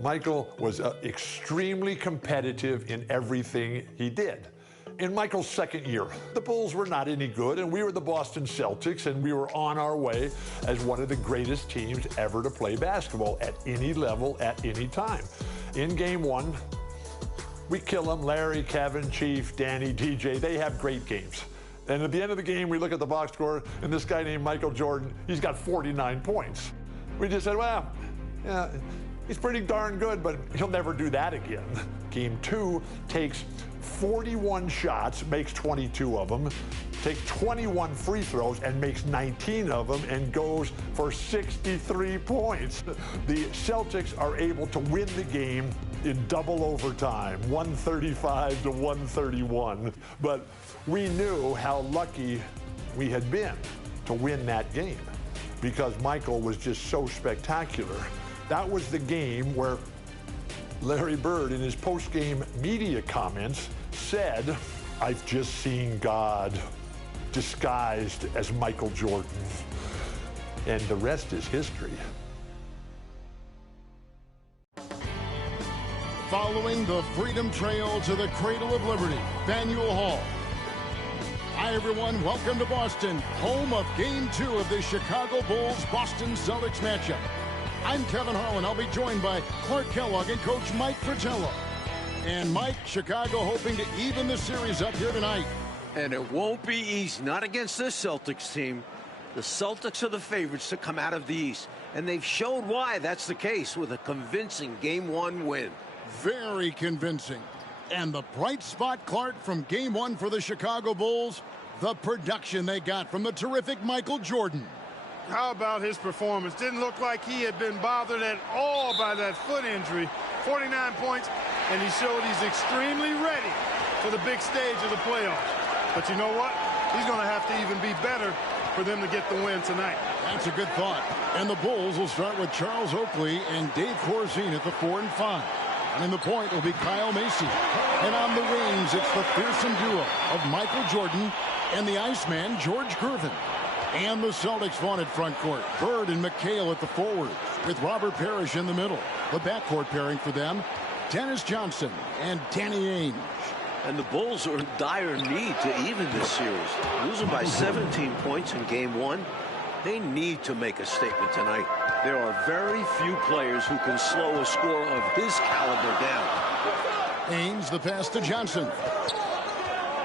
Michael was extremely competitive in everything he did. In Michael's second year, the Bulls were not any good, and we were the Boston Celtics, and we were on our way as one of the greatest teams ever to play basketball at any level, at any time. In game one, we kill them. Larry, Kevin, Chief, Danny, DJ, they have great games. And at the end of the game, we look at the box score, and this guy named Michael Jordan, he's got 49 points. We just said, well, yeah, he's pretty darn good, but he'll never do that again. Game two takes 41 shots, makes 22 of them, takes 21 free throws and makes 19 of them and goes for 63 points. The Celtics are able to win the game in double overtime, 135 to 131. But we knew how lucky we had been to win that game because Michael was just so spectacular. That was the game where Larry Bird, in his post-game media comments, said, "I've just seen God disguised as Michael Jordan." And the rest is history. Following the Freedom Trail to the Cradle of Liberty, Faneuil Hall. Hi, everyone. Welcome to Boston, home of Game 2 of the Chicago Bulls-Boston Celtics matchup. I'm Kevin Harlan. I'll be joined by Clark Kellogg and Coach Mike Fratello. And Mike, Chicago hoping to even the series up here tonight. And it won't be easy, not against this Celtics team. The Celtics are the favorites to come out of the East, and they've showed why that's the case with a convincing Game 1 win. Very convincing. And the bright spot, Clark, from Game 1 for the Chicago Bulls, the production they got from the terrific Michael Jordan. How about his performance? Didn't look like he had been bothered at all by that foot injury. 49 points, and he showed he's extremely ready for the big stage of the playoffs. But you know what? He's going to have to even be better for them to get the win tonight. That's a good thought. And the Bulls will start with Charles Oakley and Dave Corzine at the 4 and 5. And in the point will be Kyle Macy. And on the wings, it's the fearsome duo of Michael Jordan and the Iceman, George Gervin. And the Celtics vaunted front court, Bird and McHale at the forwards, with Robert Parrish in the middle. The backcourt pairing for them, Dennis Johnson and Danny Ainge. And the Bulls are in dire need to even this series. Losing by 17 points in Game 1, they need to make a statement tonight. There are very few players who can slow a score of his caliber down. Ainge, the pass to Johnson.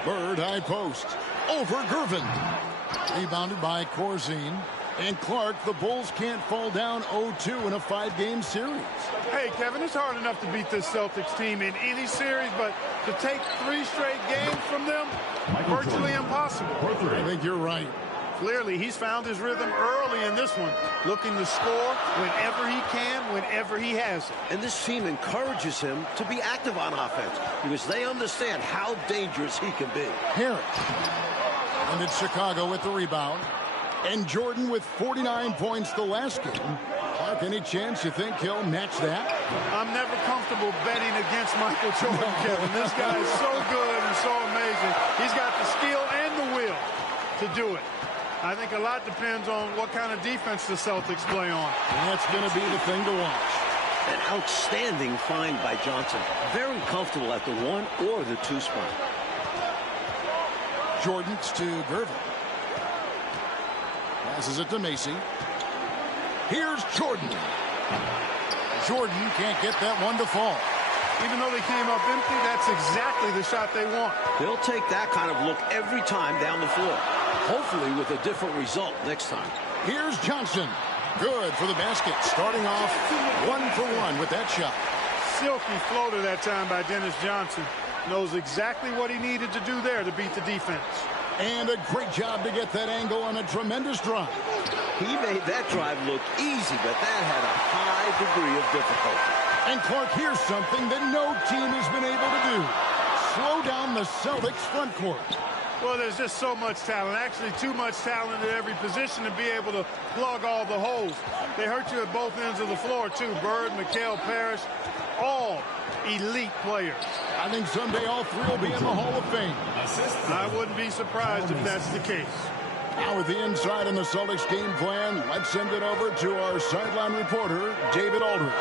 Bird, high post. Over Gervin. Rebounded by Corzine. And Clark, the Bulls can't fall down 0-2 in a 5-game series. Hey, Kevin, it's hard enough to beat this Celtics team in any series, but to take 3 straight games from them, virtually impossible. I think you're right. Clearly, he's found his rhythm early in this one, looking to score whenever he can, whenever he has it. And this team encourages him to be active on offense because they understand how dangerous he can be. Harris. And it's Chicago with the rebound. And Jordan with 49 points the last game. Clark, any chance you think he'll match that? I'm never comfortable betting against Michael Jordan, Kevin. This guy is so good and so amazing. He's got the skill and the will to do it. I think a lot depends on what kind of defense the Celtics play on. That's going to be the thing to watch. An outstanding find by Johnson. Very comfortable at the 1 or the 2 spot. Jordan's to Gervin. Passes it to Macy. Here's Jordan. Jordan can't get that one to fall. Even though they came up empty, that's exactly the shot they want. They'll take that kind of look every time down the floor. Hopefully with a different result next time. Here's Johnson. Good for the basket. Starting off 1 for 1 with that shot. Silky floater that time by Dennis Johnson. Knows exactly what he needed to do there to beat the defense. And a great job to get that angle on a tremendous drive. He made that drive look easy, but that had a high degree of difficulty. And Clark, here's something that no team has been able to do. Slow down the Celtics front court. Well, there's just so much talent, actually too much talent at every position to be able to plug all the holes. They hurt you at both ends of the floor, too. Bird, McHale, Parrish, all elite players. I think someday all 3 will be in the Hall of Fame. I wouldn't be surprised if that's the case. Now with the inside on the Celtics game plan, let's send it over to our sideline reporter, David Aldridge.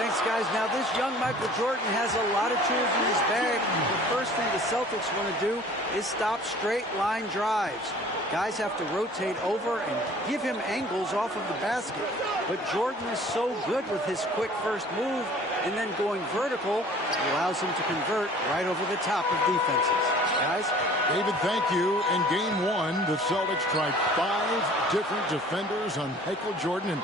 Thanks, guys. Now, this young Michael Jordan has a lot of tools in his bag. The first thing the Celtics want to do is stop straight line drives. Guys have to rotate over and give him angles off of the basket. But Jordan is so good with his quick first move, and then going vertical allows him to convert right over the top of defenses. Guys? David, thank you. In game one, the Celtics tried 5 different defenders on Michael Jordan. And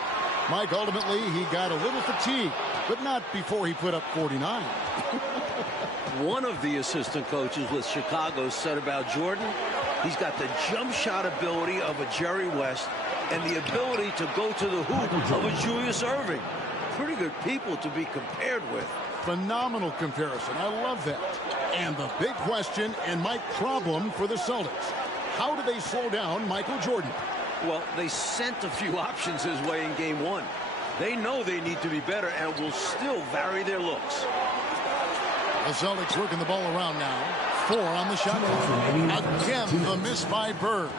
Mike, ultimately, he got a little fatigued, but not before he put up 49. One of the assistant coaches with Chicago said about Jordan, he's got the jump shot ability of a Jerry West and the ability to go to the hoop of a Julius Erving. Pretty good people to be compared with. Phenomenal comparison. I love that. And the big question and my problem for the Celtics. How do they slow down Michael Jordan? Well, they sent a few options his way in game one. They know they need to be better and will still vary their looks. The Celtics working the ball around now. 4 on the shot. Again, the miss by Bird.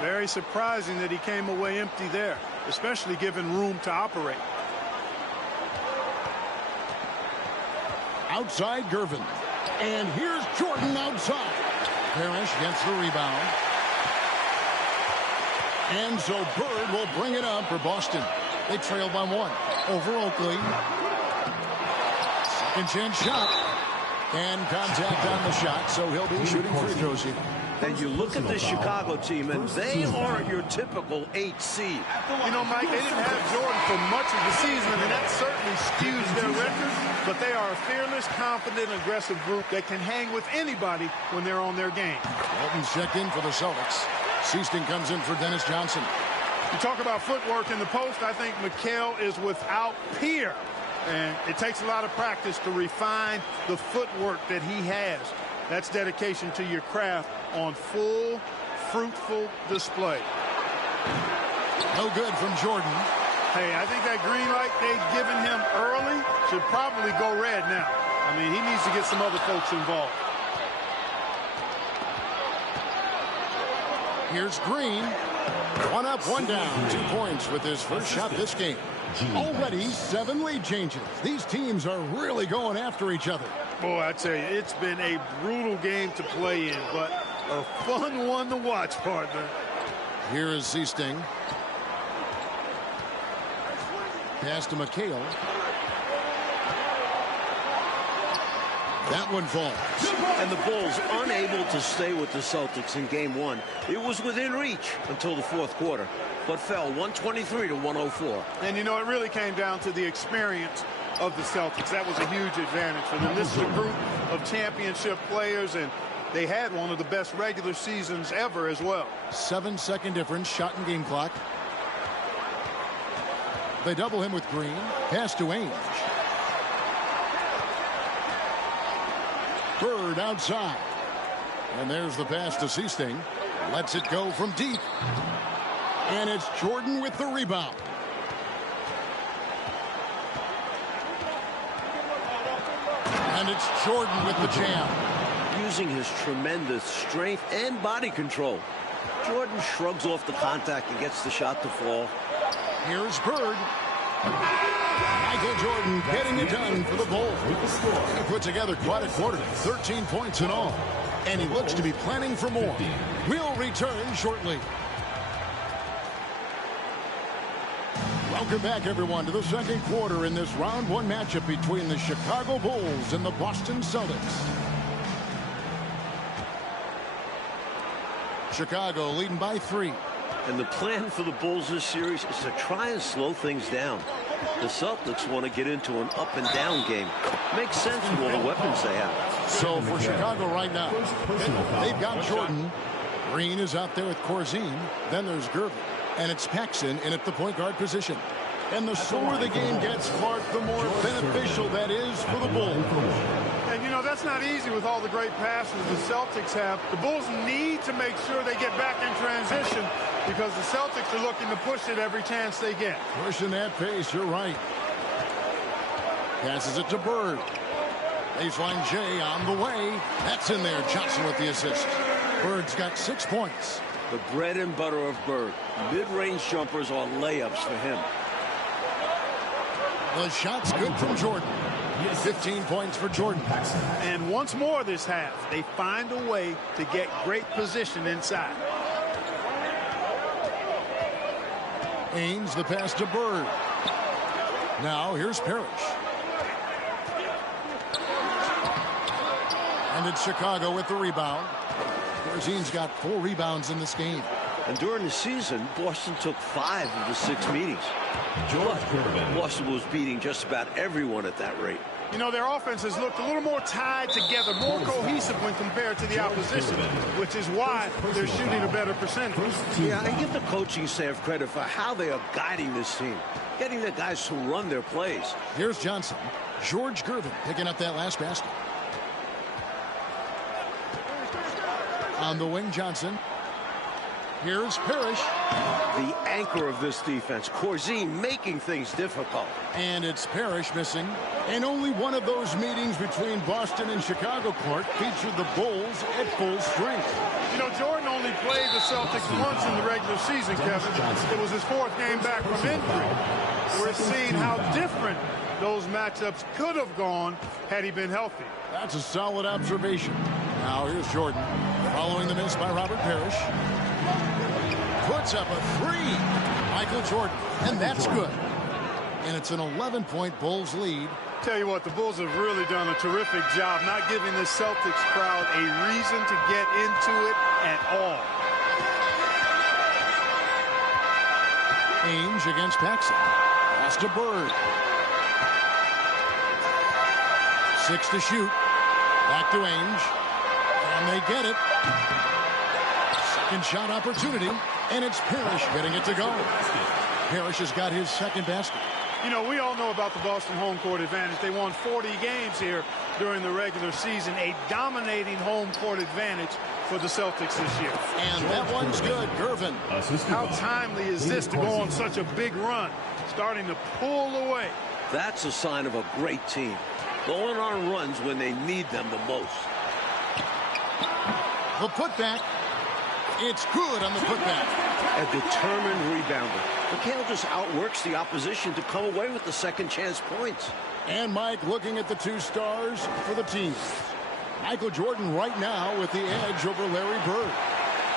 Very surprising that he came away empty there, especially given room to operate. Outside Gervin. And here's Jordan outside. Parrish gets the rebound. And so Bird will bring it up for Boston. They trail by 1 over Oakley. Second chance shot. And contact on the shot, so he'll be shooting free throws here. And you look at the Chicago team, and they aren't your typical 8 seed. You know, Mike, they didn't have Jordan for much of the season, and that certainly skews their record. But they are a fearless, confident, aggressive group that can hang with anybody when they're on their game. Walton's checked in for the Celtics. Seaston comes in for Dennis Johnson. You talk about footwork in the post, I think Mikal is without peer. And it takes a lot of practice to refine the footwork that he has. That's dedication to your craft on full, fruitful display. No good from Jordan. Hey, I think that green light they've given him early should probably go red now. I mean, he needs to get some other folks involved. Here's Green. 1 up, 1 down. 2 points with his first shot this game. Already 7 lead changes. These teams are really going after each other. Boy, I tell you, it's been a brutal game to play in, but a fun one to watch, partner. Here is Seasting. Pass to Mikal. That one falls. And the Bulls unable to stay with the Celtics in game one. It was within reach until the fourth quarter, but fell 123 to 104. And, you know, it really came down to the experience of the Celtics. That was a huge advantage for them. This is a group of championship players, and they had one of the best regular seasons ever as well. 7-second difference, shot and game clock. They double him with Green. Pass to Ainge. Bird outside. And there's the pass to Seasting. Lets it go from deep. And it's Jordan with the rebound. And it's Jordan with the jam. Using his tremendous strength and body control, Jordan shrugs off the contact and gets the shot to fall. Here's Bird. Michael Jordan getting it done for the Bulls. He put together quite a quarter, 13 points in all. And he looks to be planning for more. We'll return shortly. Welcome back, everyone, to the second quarter in this round one matchup between the Chicago Bulls and the Boston Celtics. Chicago leading by 3. And the plan for the Bulls this series is to try and slow things down. The Celtics want to get into an up and down game. Makes sense with all the weapons they have. So for Chicago right now, they've got Jordan. Green is out there with Corzine. Then there's Gervin. And it's Paxson in at the point guard position. And the slower the game gets, Clark, the more beneficial that is for the Bulls. And, you know, that's not easy with all the great passes the Celtics have. The Bulls need to make sure they get back in transition because the Celtics are looking to push it every chance they get. Pushing that pace, you're right. Passes it to Bird. Baseline J on the way. That's in there. Johnson with the assist. Bird's got 6 points. The bread and butter of Bird. Mid-range jumpers are layups for him. The shot's good from Jordan. 15 points for Jordan. And once more this half, they find a way to get great position inside. Ainge, the pass to Bird. Now here's Parrish. And it's Chicago with the rebound. Korzine's got 4 rebounds in this game. And during the season, Boston took 5 of the 6 meetings. Boston was beating just about everyone at that rate. You know, their offense has looked a little more tied together, more cohesive when compared to the opposition, which is why they're shooting a better percentage. Yeah, I give the coaching staff credit for how they are guiding this team, getting the guys to run their plays. Here's Johnson. George Gervin picking up that last basket. On the wing, Johnson. Here's Parrish. The anchor of this defense, Corzine, making things difficult. And it's Parrish missing. And only one of those meetings between Boston and Chicago, Clark, featured the Bulls at full strength. You know, Jordan only played the Celtics once in the regular season, Kevin. It was his 4th game back from injury. We're seeing how different those matchups could have gone had he been healthy. That's a solid observation. Now here's Jordan, following the miss by Robert Parrish. Puts up a 3. Michael Jordan, and that's good. And it's an 11-point Bulls lead. Tell you what, the Bulls have really done a terrific job not giving this Celtics crowd a reason to get into it at all. Ainge against Paxson. Pass to Bird. 6 to shoot. Back to Ainge. And they get it. Second shot opportunity. And it's Parrish getting it to go. Parrish has got his second basket. You know, we all know about the Boston home court advantage. They won 40 games here during the regular season. A dominating home court advantage for the Celtics this year. And that one's good. Gervin. How timely is this to go on such a big run? Starting to pull away. That's a sign of a great team. Going on runs when they need them the most. The putback. It's good on the putback. A determined rebounder. McHale just outworks the opposition to come away with the second chance points. And Mike looking at the 2 stars for the team. Michael Jordan right now with the edge over Larry Bird.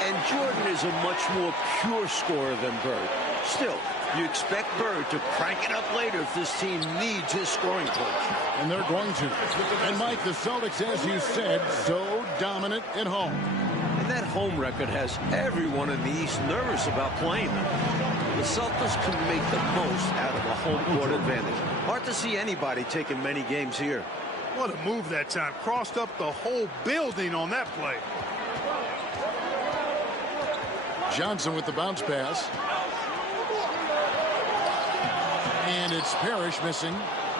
And Jordan is a much more pure scorer than Bird. Still, you expect Bird to crank it up later if this team needs his scoring punch. And they're going to. And Mike, the Celtics, as you said, so dominant at home. And that home record has everyone in the East nervous about playing them. The Celtics can make the most out of a home court advantage. Hard to see anybody taking many games here. What a move that time. Crossed up the whole building on that play. Johnson with the bounce pass. And it's Parrish missing.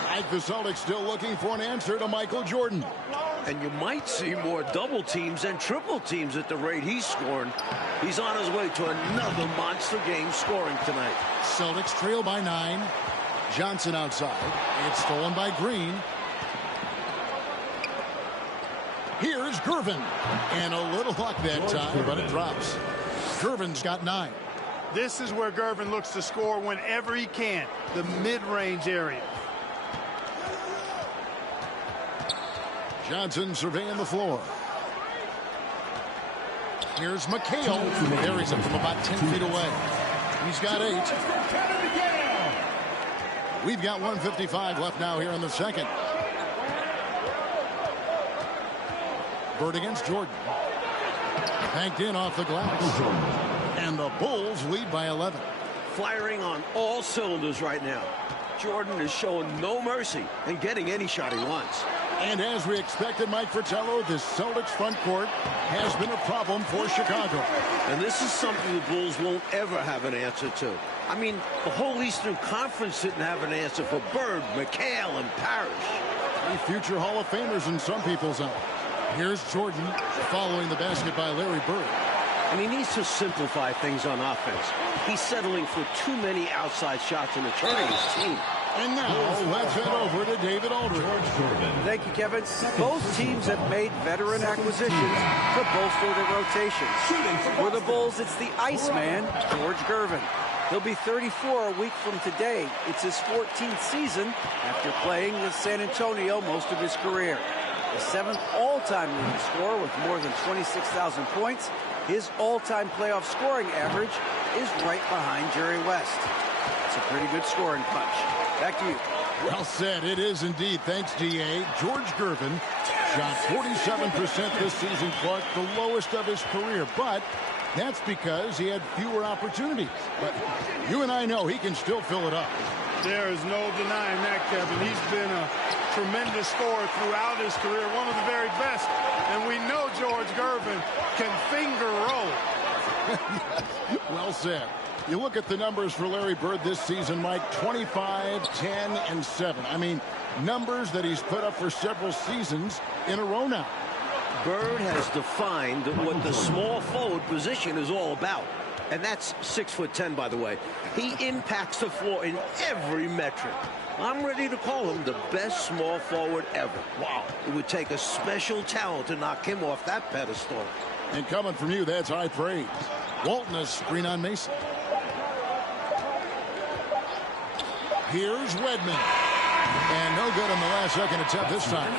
Like the Celtics still looking for an answer to Michael Jordan. And you might see more double teams and triple teams at the rate he's scoring. He's on his way to another monster game scoring tonight. Celtics trail by 9. Johnson outside. It's stolen by Green. Here's Gervin. And a little luck that time, but it drops. Gervin's got 9. This is where Gervin looks to score whenever he can. The mid-range area. Johnson surveying the floor. Here's McHale. Buries him from about 10 feet away. He's got 8. We've got 1:55 left now here in the second. Bird against Jordan. Banked in off the glass. And the Bulls lead by 11. Firing on all cylinders right now. Jordan is showing no mercy and getting any shot he wants. And as we expected, Mike Fratello, the Celtics front court has been a problem for Chicago. And this is something the Bulls won't ever have an answer to. I mean, the whole Eastern Conference didn't have an answer for Bird, McHale, and Parrish. 3 future Hall of Famers in some people's eyes. Here's Jordan following the basket by Larry Bird. And he needs to simplify things on offense. He's settling for too many outside shots and it's hurting his team. And now let's head over to David Aldridge. Thank you, Kevin. Both teams have made veteran acquisitions to bolster their rotations. For the Bulls, it's the Iceman, George Gervin. He'll be 34 a week from today. It's his 14th season after playing with San Antonio most of his career. The 7th all-time leading scorer with more than 26,000 points. His all-time playoff scoring average is right behind Jerry West. It's a pretty good scoring punch. Back to you. Well said. It is indeed. Thanks, D.A. George Gervin shot 47% this season, Clark, the lowest of his career. But that's because he had fewer opportunities. But you and I know he can still fill it up. There is no denying that, Kevin. He's been a tremendous scorer throughout his career, one of the very best. And we know George Gervin can finger roll. Well said. You look at the numbers for Larry Bird this season, Mike, 25, 10, and 7. I mean, numbers that he's put up for several seasons in a row now. Bird has defined what the small forward position is all about. And that's 6'10", by the way. He impacts the floor in every metric. I'm ready to call him the best small forward ever. Wow. It would take a special talent to knock him off that pedestal. And coming from you, that's high praise. Walton, a screen on Mason. Here's Wedman. And no good on the last second attempt this time.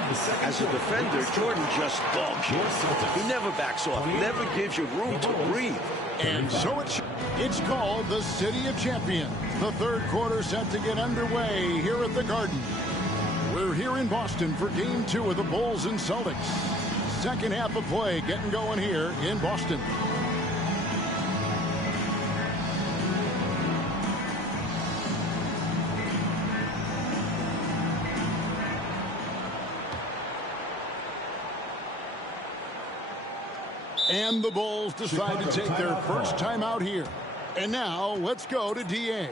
As a defender, Jordan just dogs you. He never backs off. He never gives you room to breathe. And so it's called the City of Champions. The third quarter set to get underway here at the Garden. We're here in Boston for Game 2 of the Bulls and Celtics. Second half of play getting going here in Boston. And the Bulls decide to take their first time out here. And now let's go to D.A.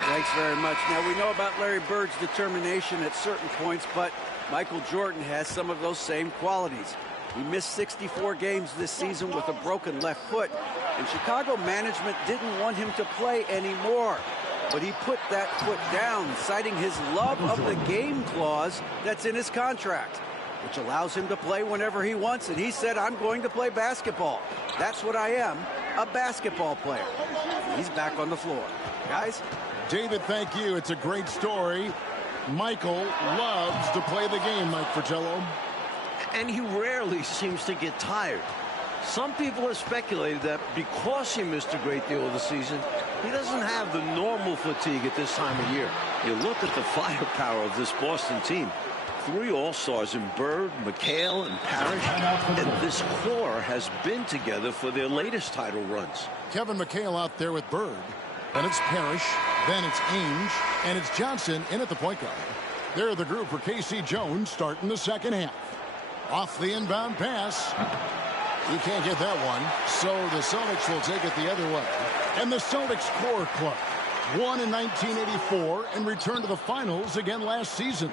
Thanks very much. Now, we know about Larry Bird's determination at certain points, but Michael Jordan has some of those same qualities. He missed 64 games this season with a broken left foot, and Chicago management didn't want him to play anymore. But he put that foot down, citing his love of the game clause that's in his contract, which allows him to play whenever he wants. And he said, I'm going to play basketball. That's what I am, a basketball player. And he's back on the floor. Guys? David, thank you. It's a great story. Michael loves to play the game, Mike Fratello. And he rarely seems to get tired. Some people have speculated that because he missed a great deal of the season, he doesn't have the normal fatigue at this time of year. You look at the firepower of this Boston team. 3 All-Stars in Bird, McHale, and Parrish, and this core has been together for their latest title runs. Kevin McHale out there with Bird, and it's Parrish, then it's Ainge, and it's Johnson in at the point guard. They're the group for K.C. Jones starting the second half. Off the inbound pass. He can't get that one, so the Celtics will take it the other way. And the Celtics core club won in 1984 and returned to the finals again last season.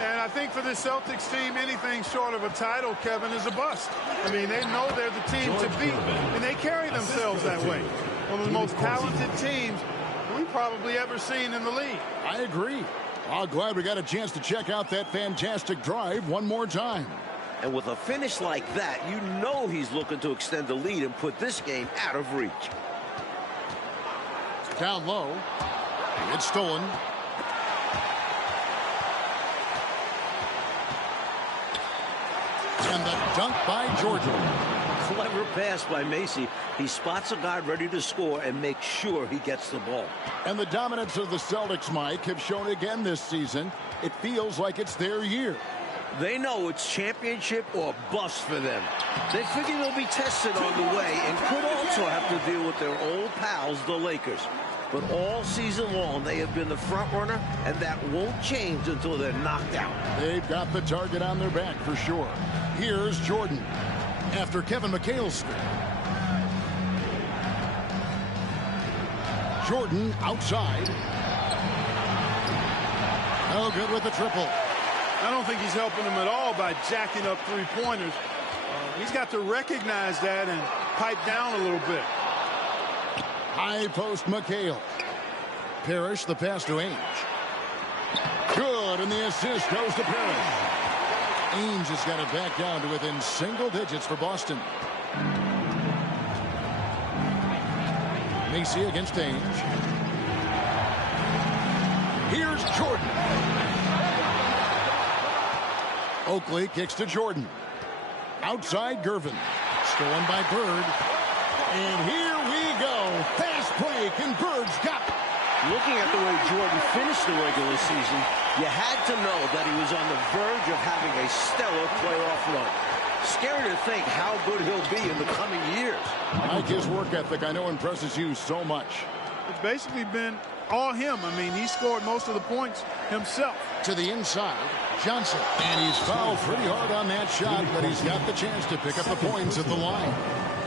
And I think for this Celtics team, anything short of a title, Kevin, is a bust. I mean, they know they're the team to beat, and they carry themselves that way. One of the most talented teams we've probably ever seen in the league. I agree. I'm glad we got a chance to check out that fantastic drive one more time. And with a finish like that, you know he's looking to extend the lead and put this game out of reach. Down low. It's stolen. And the dunk by Jordan. Clever pass by Macy. He spots a guy ready to score and makes sure he gets the ball. And the dominance of the Celtics, Mike, have shown again this season. It feels like it's their year. They know it's championship or bust for them. They figure they'll be tested on the way and could also have to deal with their old pals, the Lakers. But all season long, they have been the front runner, and that won't change until they're knocked out. They've got the target on their back for sure. Here's Jordan after Kevin McHale's screen. Jordan outside. No good with the triple. I don't think he's helping them at all by jacking up three-pointers. He's got to recognize that and pipe down a little bit. High post McHale. Parrish, the pass to Ainge. Good, and the assist goes to Parrish. Ainge has got it back down to within single digits for Boston. Macy against Ainge. Here's Jordan. Oakley kicks to Jordan. Outside Gervin. Stolen by Bird. And here we go. Fast break, and Bird's got it. Looking at the way Jordan finished the regular season, you had to know that he was on the verge of having a stellar playoff run. Scary to think how good he'll be in the coming years. Mike, his work ethic, I know, impresses you so much. It's basically been all him. I mean, he scored most of the points himself. To the inside, Johnson. And he's fouled pretty hard on that shot, but he's got the chance to pick up the points at the line.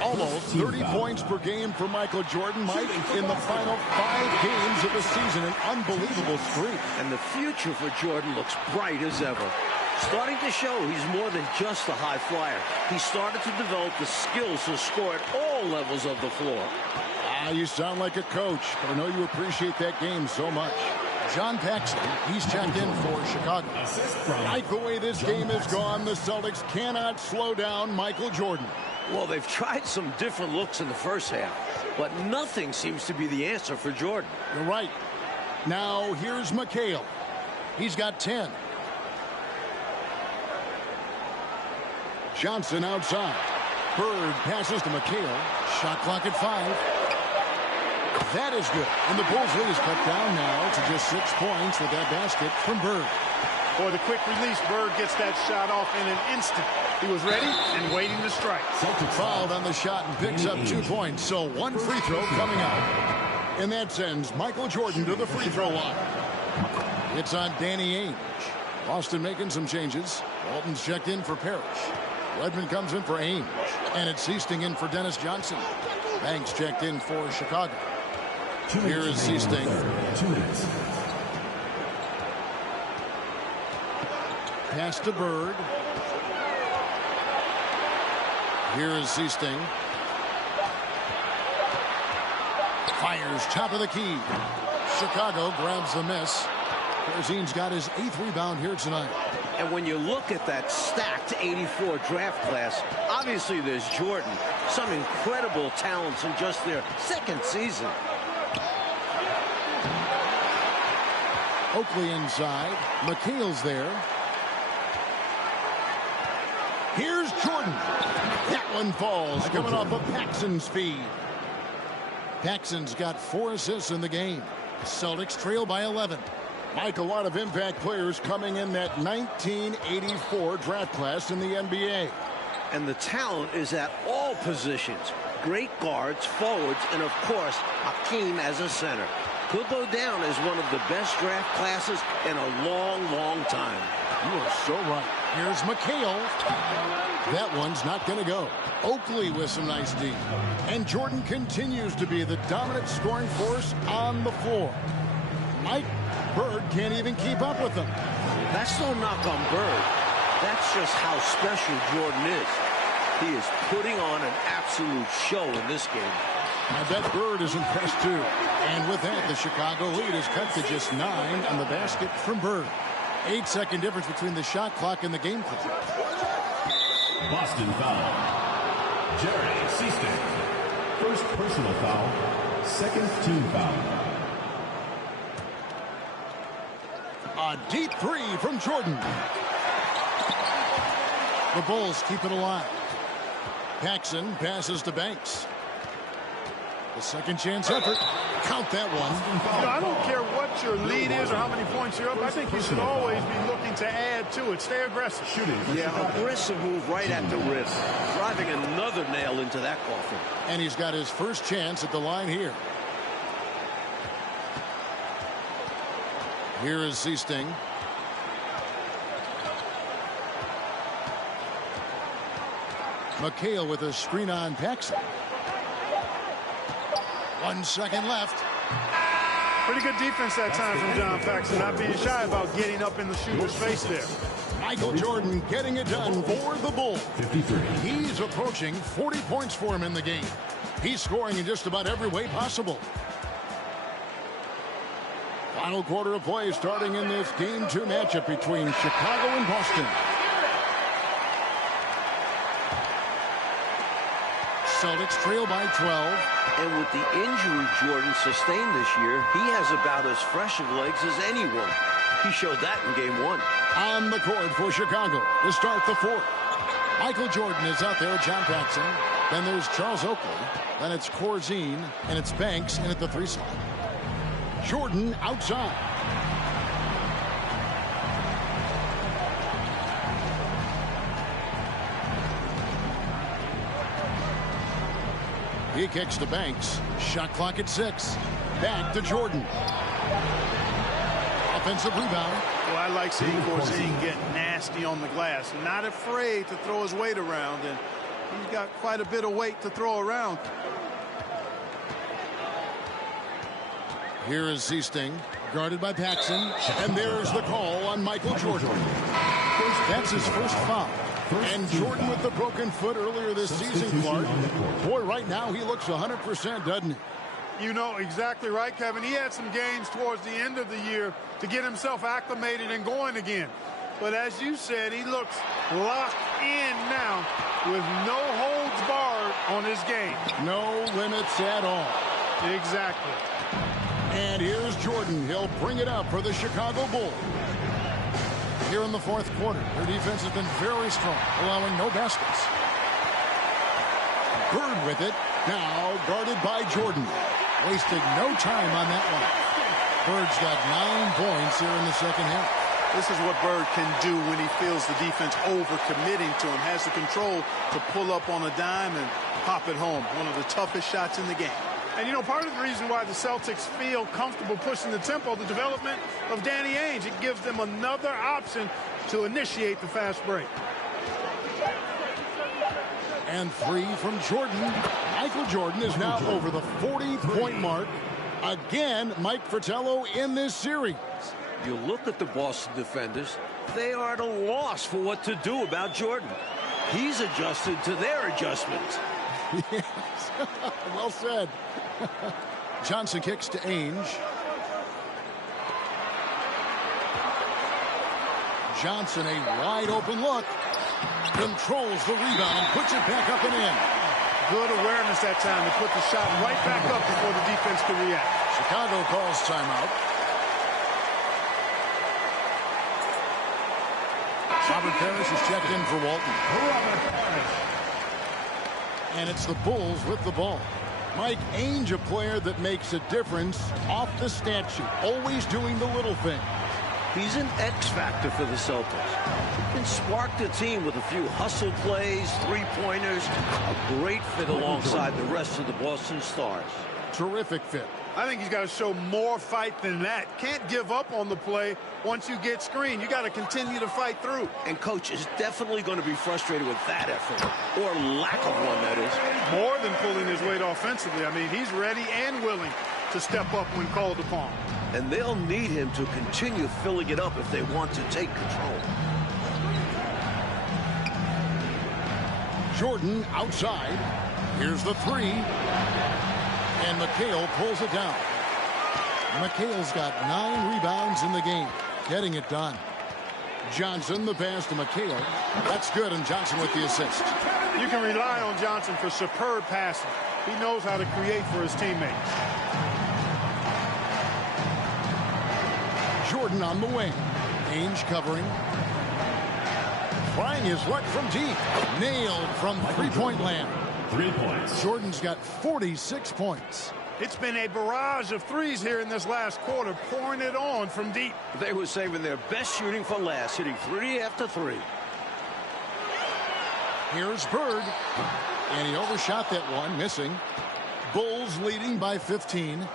Almost 30 points per game for Michael Jordan, Mike, in the final 5 games of the season. An unbelievable streak. And the future for Jordan looks bright as ever. Starting to show he's more than just a high flyer. He started to develop the skills to score at all levels of the floor. You sound like a coach, but I know you appreciate that game so much. John Paxson, he's checked in for Chicago. Like the way this game has gone, the Celtics cannot slow down Michael Jordan. Well, they've tried some different looks in the first half, but nothing seems to be the answer for Jordan. You're right. Now, here's McHale. He's got 10. Johnson outside. Bird passes to McHale. Shot clock at 5. That is good. And the Bulls lead is cut down now to just 6 points with that basket from Bird. Boy, the quick release, Bird gets that shot off in an instant. He was ready and waiting to strike. Fouled on the shot and picks up 2 points. So 1 free throw coming up. And that sends Michael Jordan to the free throw line. It's on Danny Ainge. Boston making some changes. Walton's checked in for Parrish. Redmond comes in for Ainge. And it's Seasting in for Dennis Johnson. Banks checked in for Chicago. Here is Seasting. 2 minutes. Pass to Bird. Here is Seasting. Fires top of the key. Chicago grabs the miss. Korzine's got his 8th rebound here tonight. And when you look at that stacked 84 draft class, obviously there's Jordan. Some incredible talents in just their 2nd season. Oakley inside. McHale's there. Here's Jordan. That one falls, coming off of Paxson's feed. Paxson's got 4 assists in the game. Celtics trail by 11. Mike, a lot of impact players coming in that 1984 draft class in the NBA. And the talent is at all positions. Great guards, forwards, and of course, Hakeem as a center. Could go down as one of the best draft classes in a long, long time. You are so right. Here's McHale. That one's not going to go. Oakley with some nice D. And Jordan continues to be the dominant scoring force on the floor. Mike, Bird can't even keep up with him. That's no knock on Bird. That's just how special Jordan is. He is putting on an absolute show in this game. I bet Bird is impressed too. And with that, the Chicago lead is cut to just 9 on the basket from Bird. 8-second difference between the shot clock and the game clock. Boston foul. Jerry Seasting. First personal foul. Second team foul. A deep 3 from Jordan. The Bulls keep it alive. Paxson passes to Banks. The second chance effort. Count that one. You know, I don't care what your lead is or how many points you're up. I think you should always be looking to add to it. Stay aggressive. Yeah, aggressive move right at the wrist. Driving another nail into that coffin. And he's got his first chance at the line here. Here is Seasting. McHale with a screen on Paxson. 1 second left. Pretty good defense that time from John Paxson. Not being shy about getting up in the shooter's face there. Michael Jordan getting it done for the Bulls. 53. He's approaching 40 points for him in the game. He's scoring in just about every way possible. Final quarter of play starting in this Game 2 matchup between Chicago and Boston. Celtics trail by 12. And with the injury Jordan sustained this year, he has about as fresh of legs as anyone. He showed that in game 1. On the court for Chicago to start the fourth. Michael Jordan is out there, John Paxson. Then there's Charles Oakley. Then it's Corzine, and it's Banks in at the 3 slot. Jordan outside. He kicks to Banks. Shot clock at 6. Back to Jordan. Offensive rebound. Well, I like seeing Corzine get nasty on the glass. Not afraid to throw his weight around, and he's got quite a bit of weight to throw around. Here is Seasting, guarded by Paxson, and there's the call on Michael Jordan. That's his first foul. And Jordan with the broken foot earlier this season, Clark. Boy, right now he looks 100%, doesn't he? You know exactly right, Kevin. He had some games towards the end of the year to get himself acclimated and going again. But as you said, he looks locked in now with no holds barred on his game. No limits at all. Exactly. And here's Jordan. He'll bring it up for the Chicago Bulls. Here in the fourth quarter, their defense has been very strong, allowing no baskets. Bird with it, now guarded by Jordan. Wasting no time on that one. Bird's got 9 points here in the second half. This is what Bird can do when he feels the defense over-committing to him. Has the control to pull up on a dime and pop it home. One of the toughest shots in the game. And, you know, part of the reason why the Celtics feel comfortable pushing the tempo, the development of Danny Ainge, it gives them another option to initiate the fast break. And 3 from Jordan. Michael Jordan is now over the 40-point mark. Again, Mike Fratello in this series. You look at the Boston defenders, they are at a loss for what to do about Jordan. He's adjusted to their adjustments. Yes. Well said. Johnson kicks to Ainge. Johnson, a wide open look. Controls the rebound, puts it back up and in. Good awareness that time to put the shot right back up before the defense could react. Chicago calls timeout. Robert Parrish is checked in for Walton. And it's the Bulls with the ball. Mike Ainge, a player that makes a difference off the stat sheet, always doing the little thing. He's an X factor for the Celtics. He can spark the team with a few hustle plays, three-pointers, a great fit alongside the rest of the Boston Stars. Terrific fit. I think he's got to show more fight than that. Can't give up on the play once you get screened. You got to continue to fight through. And coach is definitely going to be frustrated with that effort, or lack of one, that is. More than pulling his weight offensively. I mean, he's ready and willing to step up when called upon. And they'll need him to continue filling it up if they want to take control. Jordan outside. Here's the 3. And McHale pulls it down. McHale's got 9 rebounds in the game. Getting it done. Johnson, the pass to McHale. That's good, and Johnson with the assist. You can rely on Johnson for superb passing. He knows how to create for his teammates. Jordan on the wing. Ainge covering. Trying his luck from deep. Nailed from three-point land. 3 points. Jordan's got 46 points. It's been a barrage of threes here in this last quarter, pouring it on from deep. They were saving their best shooting for last, hitting 3 after 3. Here's Bird. And he overshot that one, missing. Bulls leading by 15.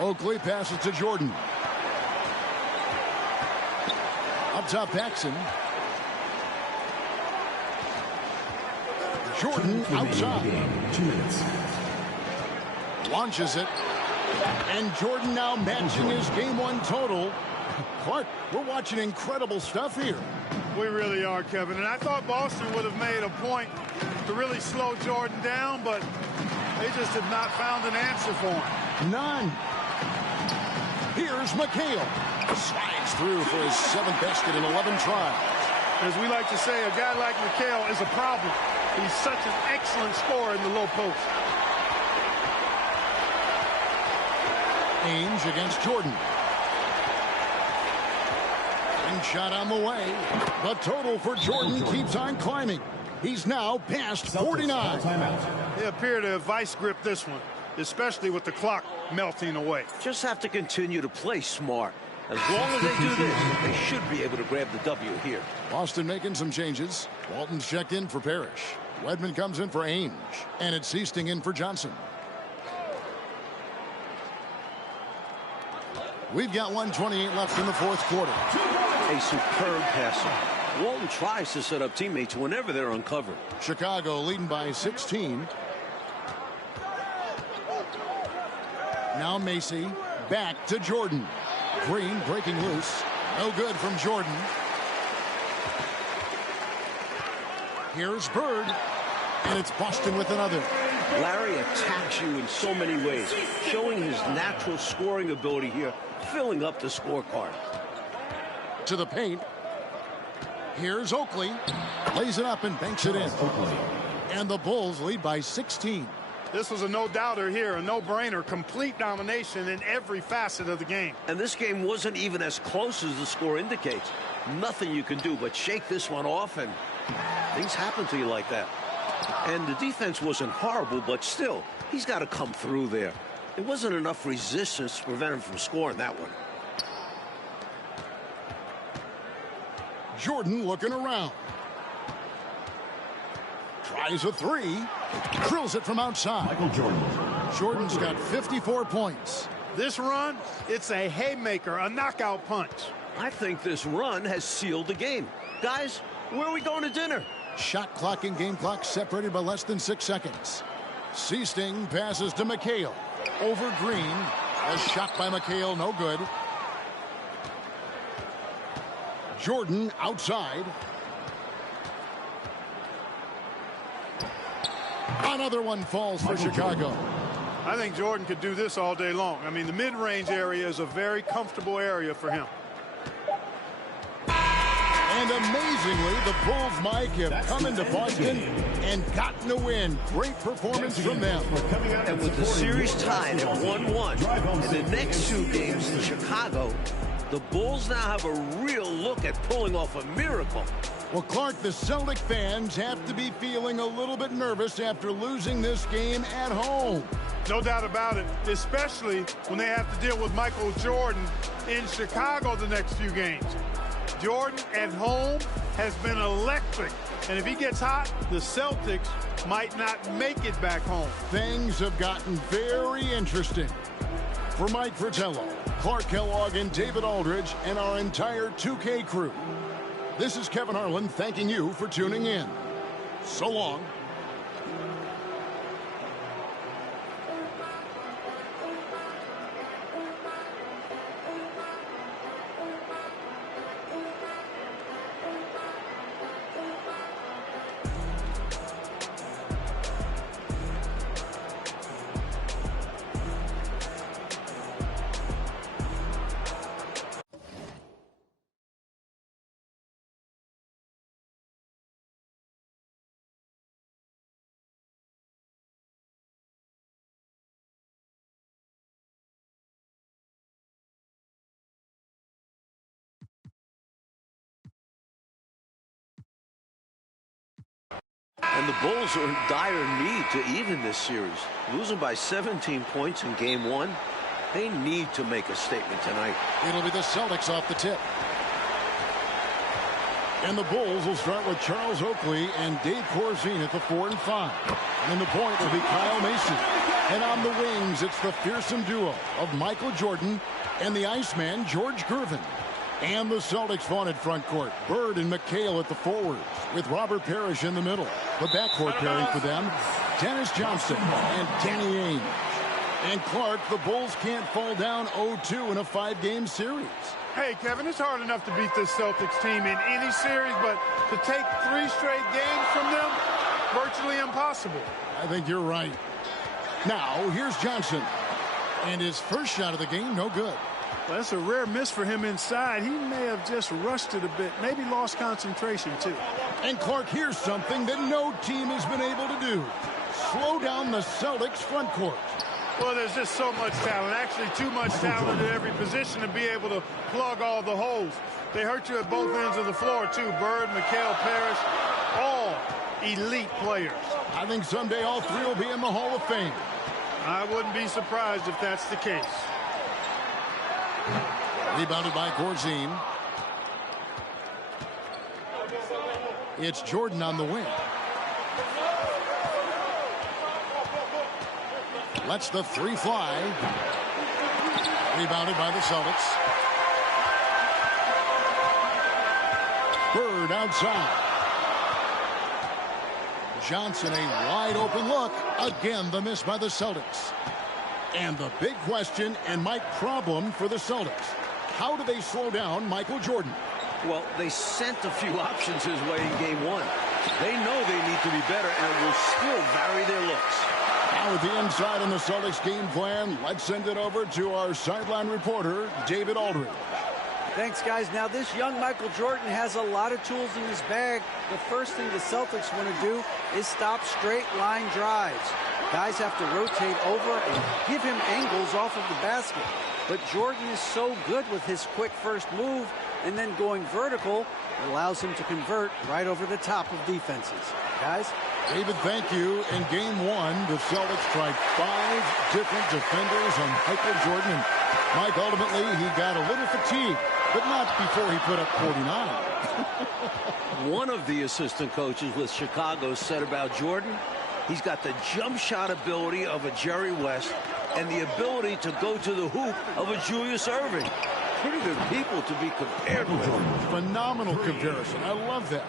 Oakley passes to Jordan. Up top, Paxson. Jordan outside. 2 minutes. Launches it. And Jordan now matching his game 1 total. Clark, we're watching incredible stuff here. We really are, Kevin. And I thought Boston would have made a point to really slow Jordan down, but they just have not found an answer for him. None. Here's McHale. Slides through for his 7th basket in 11 tries. As we like to say, a guy like McHale is a problem. He's such an excellent scorer in the low post. Ainge against Jordan. And shot on the way. The total for Jordan keeps on climbing. He's now past 49. They appear to have vice gripped this one, especially with the clock melting away. Just have to continue to play smart. As long as they do this, they should be able to grab the W here. Boston making some changes. Walton's checked in for Parrish. Wedman comes in for Ainge. And it's Seasting in for Johnson. We've got 1:28 left in the fourth quarter. A superb passer. Walton tries to set up teammates whenever they're uncovered. Chicago leading by 16. Now Macy back to Jordan. Green breaking loose. No good from Jordan. Here's Bird. And it's Boston with another. Larry attacks you in so many ways, showing his natural scoring ability here, filling up the scorecard. To the paint. Here's Oakley. Lays it up and banks it in. And the Bulls lead by 16. This was a no-doubter here, a no-brainer, complete domination in every facet of the game. And this game wasn't even as close as the score indicates. Nothing you can do but shake this one off, and things happen to you like that. And the defense wasn't horrible, but still, he's got to come through there. It wasn't enough resistance to prevent him from scoring that one. Jordan looking around. Tries a three. Drills it from outside. Michael Jordan. Jordan's got 54 points. This run, it's a haymaker, a knockout punch. I think this run has sealed the game. Guys, where are we going to dinner? Shot clock and game clock separated by less than 6 seconds. Seasting passes to McHale. Over Green. A shot by McHale, no good. Jordan outside. Another one falls for Chicago. I think Jordan could do this all day long. I mean, the mid-range area is a very comfortable area for him. And amazingly, the Bulls, Mike, have come into Boston and gotten a win. Great performance from them. And with the series tied at 1-1 in the next 2 games in Chicago, the Bulls now have a real look at pulling off a miracle. Well, Clark, the Celtic fans have to be feeling a little bit nervous after losing this game at home. No doubt about it, especially when they have to deal with Michael Jordan in Chicago the next few games. Jordan at home has been electric, and if he gets hot, the Celtics might not make it back home. Things have gotten very interesting. For Mike Fratello, Clark Kellogg, and David Aldridge, and our entire 2K crew, this is Kevin Harlan thanking you for tuning in. So long. And the Bulls are in dire need to even this series. Losing by 17 points in Game 1, they need to make a statement tonight. It'll be the Celtics off the tip. And the Bulls will start with Charles Oakley and Dave Corzine at the 4 and 5. And the point will be Kyle Macy. And on the wings, it's the fearsome duo of Michael Jordan and the Iceman, George Gervin. And the Celtics fought at front court. Bird and McHale at the forwards, with Robert Parrish in the middle. The backcourt pairing for them, Dennis Johnson and Danny Ainge. And Clark, the Bulls can't fall down 0-2 in a 5-game series. Hey, Kevin, it's hard enough to beat this Celtics team in any series, but to take 3 straight games from them, virtually impossible. I think you're right. Now, here's Johnson. And his first shot of the game, no good. Well, that's a rare miss for him inside. He may have just rushed it a bit, maybe lost concentration too. And Clark, here's something that no team has been able to do. Slow down the Celtics front court. Well, there's just so much talent, actually too much talent at every position to be able to plug all the holes. They hurt you at both ends of the floor too. Bird, Mikal, Parrish, all elite players. I think someday all three will be in the Hall of Fame. I wouldn't be surprised if that's the case. Rebounded by Corzine. It's Jordan on the wing. Lets the three fly. Rebounded by the Celtics. Bird outside. Johnson, a wide open look. Again, the miss by the Celtics. And the big question and Mike problem for the Celtics. How do they slow down Michael Jordan? Well, they sent a few options his way in game one. They know they need to be better and will still vary their looks. Now with the inside on the Celtics game plan, let's send it over to our sideline reporter, David Aldridge. Thanks, guys. Now, this young Michael Jordan has a lot of tools in his bag. The first thing the Celtics want to do is stop straight line drives. Guys have to rotate over and give him angles off of the basket. But Jordan is so good with his quick first move and then going vertical, it allows him to convert right over the top of defenses. Guys? David, thank you. In game one, the Celtics tried 5 different defenders on Michael Jordan. And Mike, ultimately, he got a little fatigued, but not before he put up 49. One of the assistant coaches with Chicago said about Jordan, he's got the jump shot ability of a Jerry West and the ability to go to the hoop of a Julius Erving. Pretty good people to be compared with. Phenomenal comparison. I love that.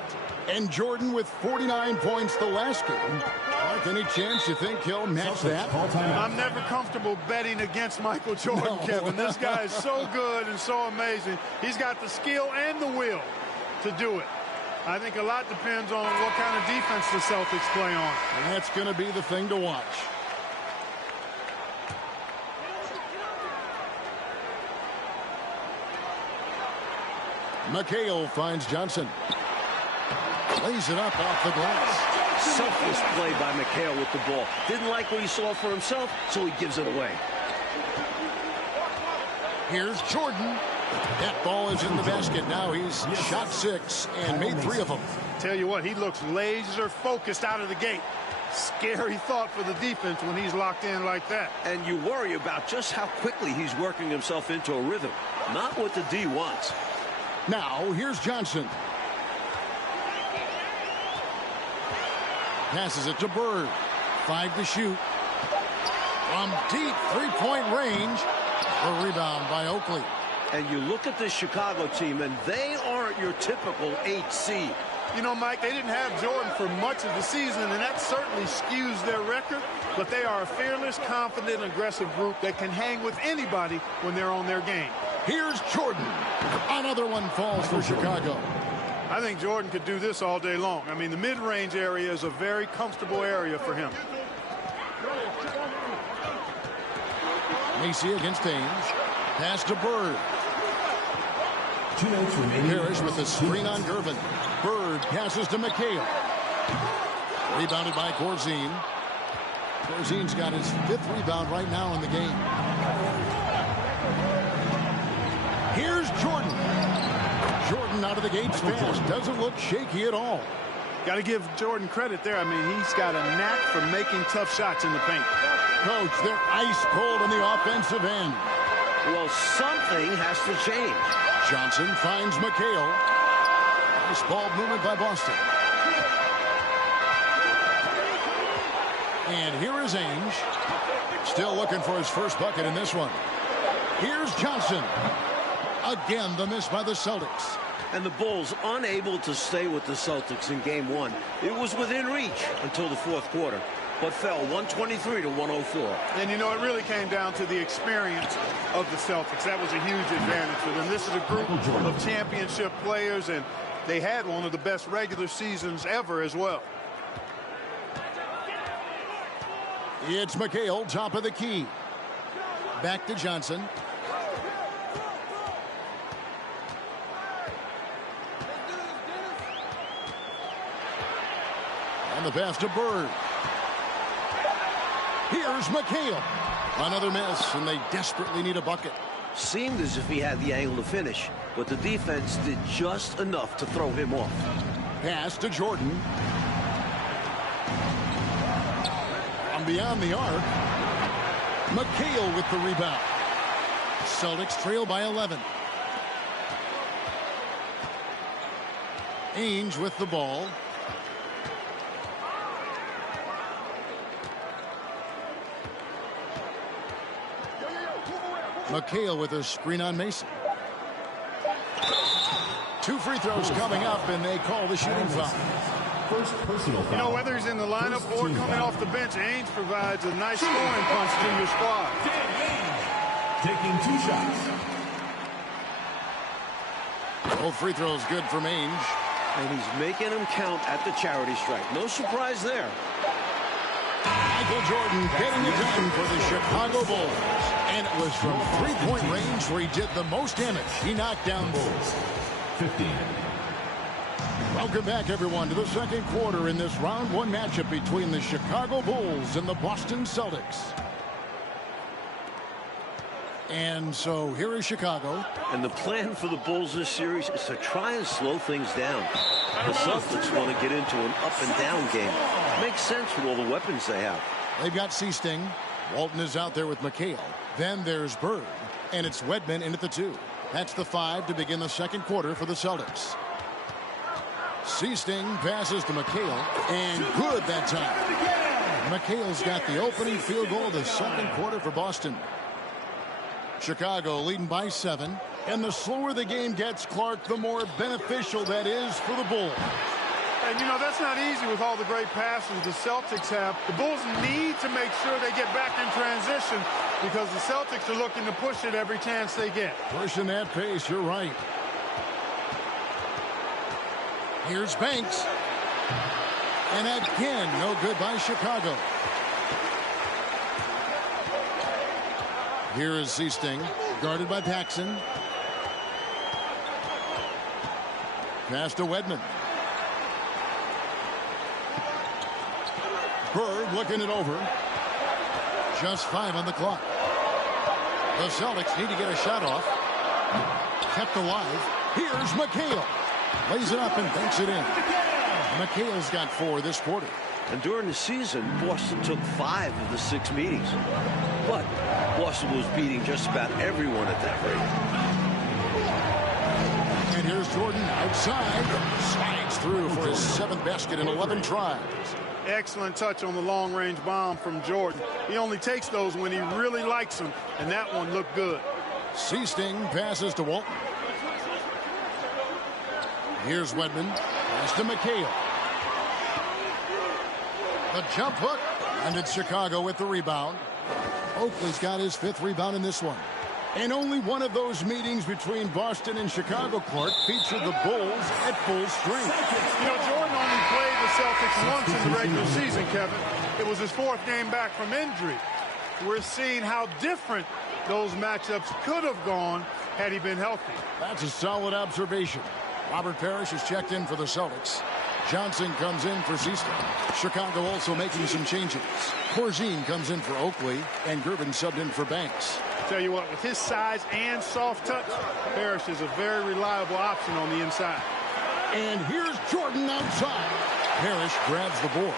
And Jordan with 49 points the last game. Mark, any chance you think he'll match that? I'm never comfortable betting against Michael Jordan, Kevin. This guy is so good and so amazing. He's got the skill and the will to do it. I think a lot depends on what kind of defense the Celtics play on. And that's going to be the thing to watch. Mikal finds Johnson. Lays it up off the glass. Selfless play by Mikal with the ball. Didn't like what he saw for himself, so he gives it away. Here's Jordan. That ball is in the basket. Now he's shot 6 and made 3 of them. Tell you what, he looks laser focused out of the gate. Scary thought for the defense when he's locked in like that. And you worry about just how quickly he's working himself into a rhythm. Not what the D wants. Now, here's Johnson. Passes it to Bird. 5 to shoot. From deep three-point range. A rebound by Oakley. And you look at this Chicago team, and they aren't your typical 8 seed. You know, Mike, they didn't have Jordan for much of the season, and that certainly skews their record. But they are a fearless, confident, aggressive group that can hang with anybody when they're on their game. Here's Jordan. Another one falls for Chicago. I think Jordan could do this all day long. I mean, the mid-range area is a very comfortable area for him. Macy against Ames. Pass to Bird. 2 minutes remaining. Parrish with the screen on Gervin. Bird passes to Mikal. Rebounded by Corzine. Corzine's got his 5th rebound right now in the game. Here's Jordan. Jordan out of the gates fast. Doesn't look shaky at all. Got to give Jordan credit there. I mean, he's got a knack for making tough shots in the paint. Coach, they're ice cold on the offensive end. Well, something has to change. Johnson finds Mikal. Nice ball movement by Boston. And here is Ainge. Still looking for his first bucket in this one. Here's Johnson. Again, the miss by the Celtics. And the Bulls unable to stay with the Celtics in game one. It was within reach until the 4th quarter, but fell 123 to 104. And, you know, it really came down to the experience of the Celtics. That was a huge advantage for them. This is a group of championship players, and they had one of the best regular seasons ever as well. It's Mikal, top of the key. Back to Johnson. And the pass to Bird. Here's McHale. Another miss, and they desperately need a bucket. Seemed as if he had the angle to finish, but the defense did just enough to throw him off. Pass to Jordan. From beyond the arc. McHale with the rebound. Celtics trail by 11. Ainge with the ball. McHale with a screen on Mason. 2 free throws coming up, and they call the shooting foul. First personal foul. You know, whether he's in the lineup or coming off the bench, Ainge provides a nice scoring punch to your squad. Taking 2 shots. Both free throws good from Ainge. And he's making them count at the charity stripe. No surprise there. Michael Jordan getting it done for the Chicago Bulls. And it was from three-point range where he did the most damage. He knocked down Bulls. 15. Welcome back, everyone, to the second quarter in this round 1 matchup between the Chicago Bulls and the Boston Celtics. And so here is Chicago. And the plan for the Bulls this series is to try and slow things down. The Celtics want to get into an up-and-down game. Makes sense with all the weapons they have. They've got Seasting. Walton is out there with McHale. Then there's Bird. And it's Wedman in at the 2. That's the 5 to begin the second quarter for the Celtics. Seasting passes to McHale. And good that time. McHale's got the opening field goal of the second quarter for Boston. Chicago leading by 7. And the slower the game gets, Clark, the more beneficial that is for the Bulls. And, you know, that's not easy with all the great passes the Celtics have. The Bulls need to make sure they get back in transition because the Celtics are looking to push it every chance they get. Pushing that pace, you're right. Here's Banks. And again, no good by Chicago. Here is Seasting, guarded by Paxson. Pass to Wedman. Bird looking it over. Just 5 on the clock. The Celtics need to get a shot off. Kept alive. Here's McHale. Lays it up and banks it in. McHale's got 4 this quarter. And during the season, Boston took 5 of the 6 meetings. But Boston was beating just about everyone at that rate. And here's Jordan outside. Slides through for his 7th basket in 11 tries. Excellent touch on the long-range bomb from Jordan. He only takes those when he really likes them, and that one looked good. Seasting passes to Walton. Here's Wedman. Pass to McHale. The jump hook. And it's Chicago with the rebound. Oakley's got his 5th rebound in this one. And only one of those meetings between Boston and Chicago, Clark, featured the Bulls at full strength. You know, Jordan only played the Celtics once in the regular season, Kevin. It was his 4th game back from injury. We're seeing how different those matchups could have gone had he been healthy. That's a solid observation. Robert Parrish has checked in for the Celtics. Johnson comes in for Seaston. Chicago also making some changes. Corzine comes in for Oakley, and Gervin subbed in for Banks. Tell you what, with his size and soft touch, Parrish is a very reliable option on the inside. And here's Jordan outside. Parrish grabs the board.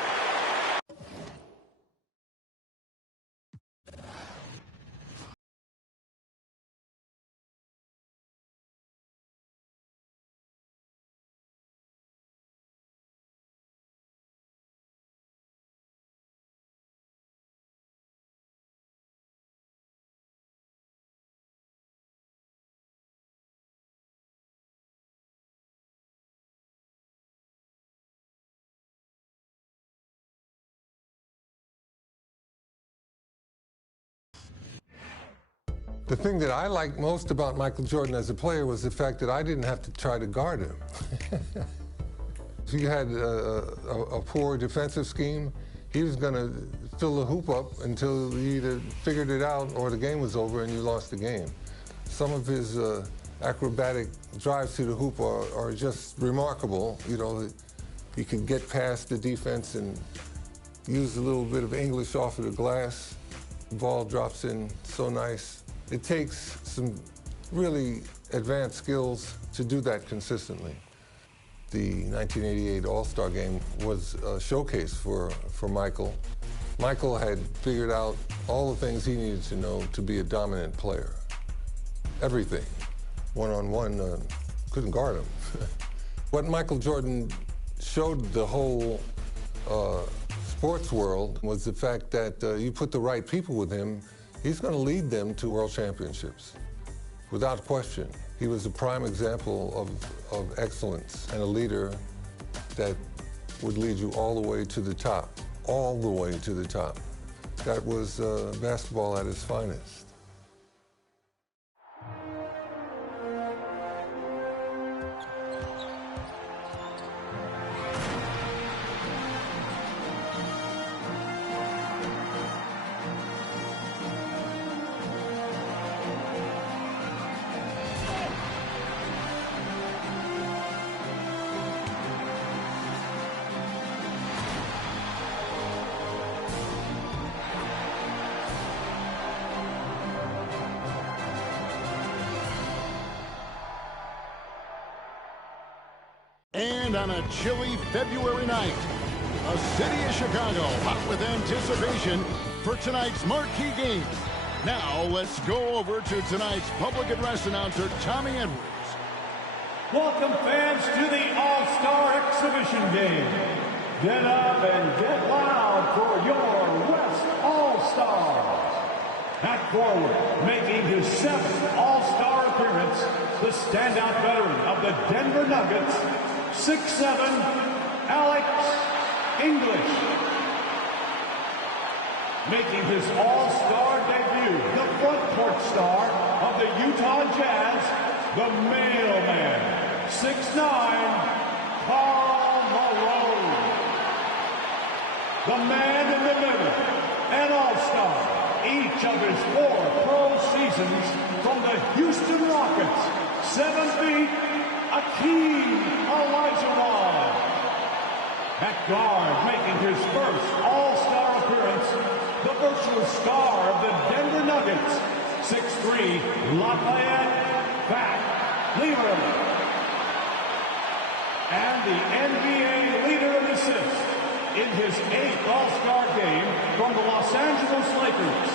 The thing that I liked most about Michael Jordan as a player was the fact that I didn't have to try to guard him. If you had a poor defensive scheme, he was going to fill the hoop up until you either figured it out or the game was over and you lost the game. Some of his acrobatic drives to the hoop are just remarkable. You know, You can get past the defense and use a little bit of English off of the glass. The ball drops in so nice. It takes some really advanced skills to do that consistently. The 1988 All-Star Game was a showcase for Michael. Michael had figured out all the things he needed to know to be a dominant player. Everything. One-on-one, couldn't guard him. What Michael Jordan showed the whole sports world was the fact that you put the right people with him, he's going to lead them to world championships, without question. He was a prime example of excellence and a leader that would lead you all the way to the top, all the way to the top. That was basketball at its finest. And on a chilly February night, the city of Chicago hot with anticipation for tonight's marquee game. Now let's go over to tonight's public address announcer, Tommy Edwards. Welcome, fans, to the All-Star Exhibition Game. Get up and get loud for your West All-Stars. At forward, making his 7th All-Star appearance, the standout veteran of the Denver Nuggets, 6'7", Alex English. Making his All-Star debut, the front court star of the Utah Jazz, the mailman, 6'9", Karl Malone. The man in the middle, an All-Star, each of his 4 pro seasons from the Houston Rockets, 7 feet, Akeem Olajuwon. At guard, making his first All-Star appearance, the virtual star of the Denver Nuggets, 6'3", Lafayette Fat Lever. And the NBA leader in assists in his 8th All-Star game from the Los Angeles Lakers,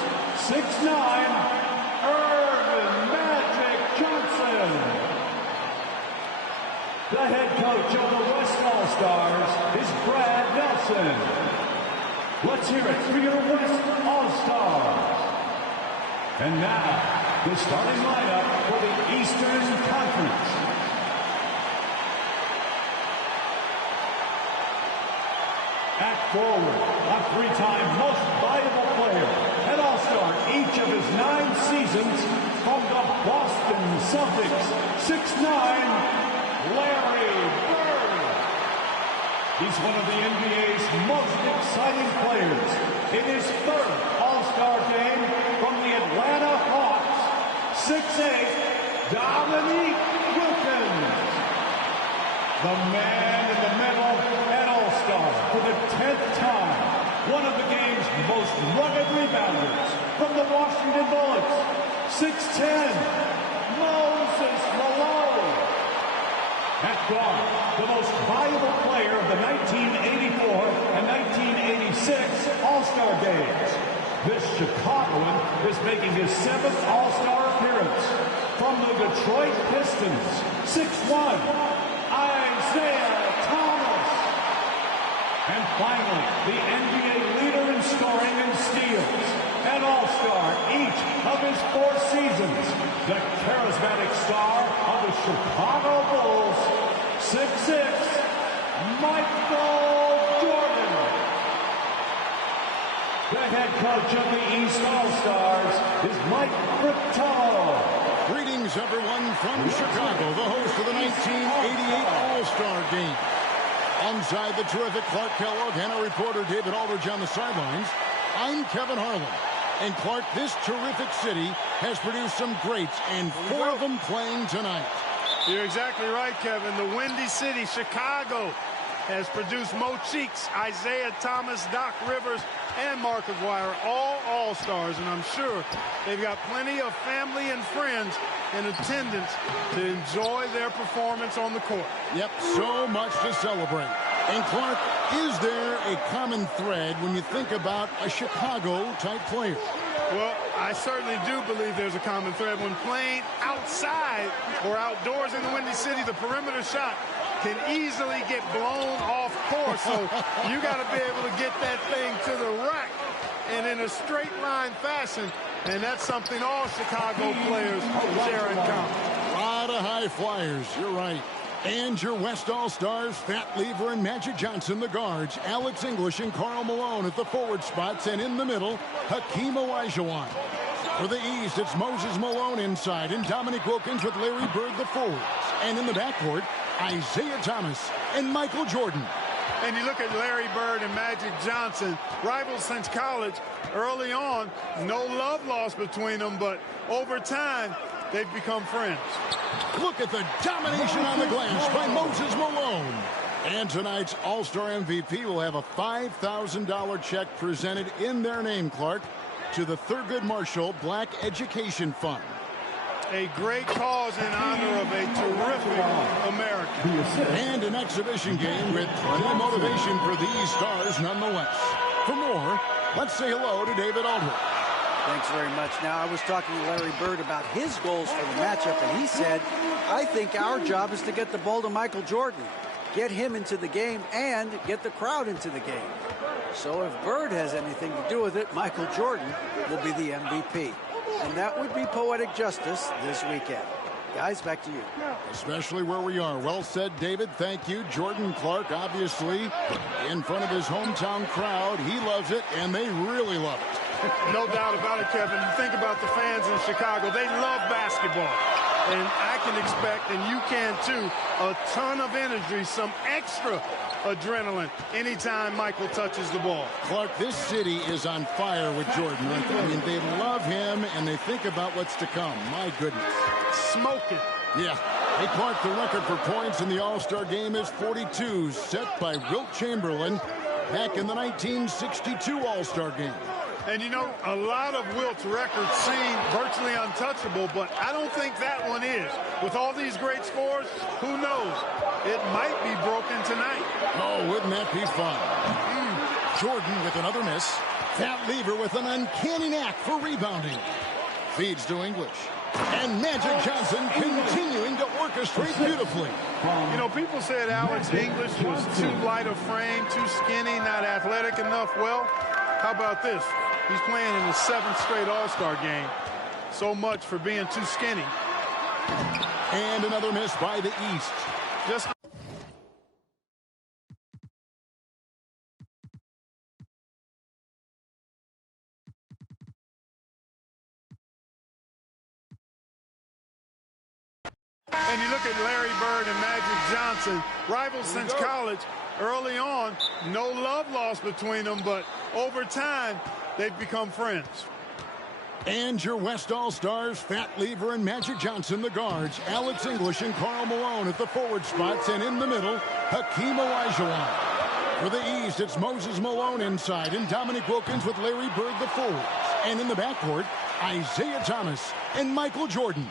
6'9", Earvin Magic Johnson. The head coach of the West All-Stars is Brad Nelson. Let's hear it for your West All-Stars. And now, the starting lineup for the Eastern Conference. At forward, a 3-time most valuable player, an All-Star each of his 9 seasons from the Boston Celtics, 6'9", Larry Bird. He's one of the NBA's most exciting players. In his 3rd All-Star game from the Atlanta Hawks, 6'8", Dominique Wilkins. The man in the middle, an All-Star for the 10th time. One of the game's most rugged rebounders from the Washington Bullets, 6'10", Moses Malone. At guard, the most valuable player of the 1984 and 1986 All-Star Games. This Chicagoan is making his 7th All-Star appearance from the Detroit Pistons, 6'1", Isaiah Thomas. And finally, the NBA leader in scoring and steals, an All-Star each of his 4 seasons, the charismatic star of the Chicago Bulls, 6'6", Michael Jordan. The head coach of the East All-Stars is Mike Fratello. Greetings, everyone, from Chicago, the host of the 1988 All-Star Game. Alongside the terrific Clark Kellogg and our reporter David Aldridge on the sidelines, I'm Kevin Harlan. And Clark, this terrific city has produced some greats, and 4 of them playing tonight. You're exactly right, Kevin. The Windy City, Chicago, has produced Mo Cheeks, Isaiah Thomas, Doc Rivers, and Mark Aguirre, all All-Stars, and I'm sure they've got plenty of family and friends in attendance to enjoy their performance on the court. Yep, so much to celebrate. And Clark, is there a common thread when you think about a Chicago-type player? Well, I certainly do believe there's a common thread. When playing outside or outdoors in the Windy City, the perimeter shot can easily get blown off course. So you got to be able to get that thing to the rack and in a straight line fashion. And that's something all Chicago players share in common. A lot of high flyers, you're right. And your West All-Stars, Fat Lever and Magic Johnson, the guards. Alex English and Karl Malone at the forward spots. And in the middle, Hakeem Olajuwon. For the East, it's Moses Malone inside and Dominique Wilkins with Larry Bird, the forwards. And in the backcourt, Isaiah Thomas and Michael Jordan. And you look at Larry Bird and Magic Johnson, rivals since college. Early on, no love lost between them, but over time, they've become friends. Look at the domination on the glass by Moses Malone. And tonight's All-Star MVP will have a $5,000 check presented in their name, Clark, to the Thurgood Marshall Black Education Fund. A great cause in honor of a terrific American. And an exhibition game with plenty of motivation for these stars nonetheless. For more, let's say hello to David Aldridge. Thanks very much. Now, I was talking to Larry Bird about his goals for the matchup, and he said, I think our job is to get the ball to Michael Jordan, get him into the game, and get the crowd into the game. So if Bird has anything to do with it, Michael Jordan will be the MVP. And that would be poetic justice this weekend. Guys, back to you. Especially where we are. Well said, David. Thank you. Jordan Clark, obviously, in front of his hometown crowd. He loves it, and they really love it. No doubt about it, Kevin. Think about the fans in Chicago. They love basketball. And I can expect, and you can too, a ton of energy, some extra adrenaline anytime Michael touches the ball. Clark, this city is on fire with Jordan, right? I mean, they love him, and they think about what's to come. My goodness. Smoking. Yeah. Hey, Clark, the record for points in the All-Star game is 42, set by Wilt Chamberlain back in the 1962 All-Star game. And you know, a lot of Wilt's records seem virtually untouchable, but I don't think that one is. With all these great scores, who knows? It might be broken tonight. Oh, wouldn't that be fun? Jordan with another miss. Fat Lever with an uncanny knack for rebounding. Feeds to English. And Magic Johnson continuing to orchestrate beautifully. You know, people said Alex English was too light of frame, too skinny, not athletic enough. Well, how about this? He's playing in the 7th straight All-Star game. So much for being too skinny. And another miss by the East. Just and you look at Larry Bird and Magic Johnson, rivals since college. Early on, no love lost between them, but over time, they've become friends. And your West All-Stars, Fat Lever and Magic Johnson, the guards. Alex English and Karl Malone at the forward spots, and in the middle, Hakeem Olajuwon. For the East, it's Moses Malone inside, and Dominique Wilkins with Larry Bird, the forwards. And in the backcourt, Isaiah Thomas and Michael Jordan.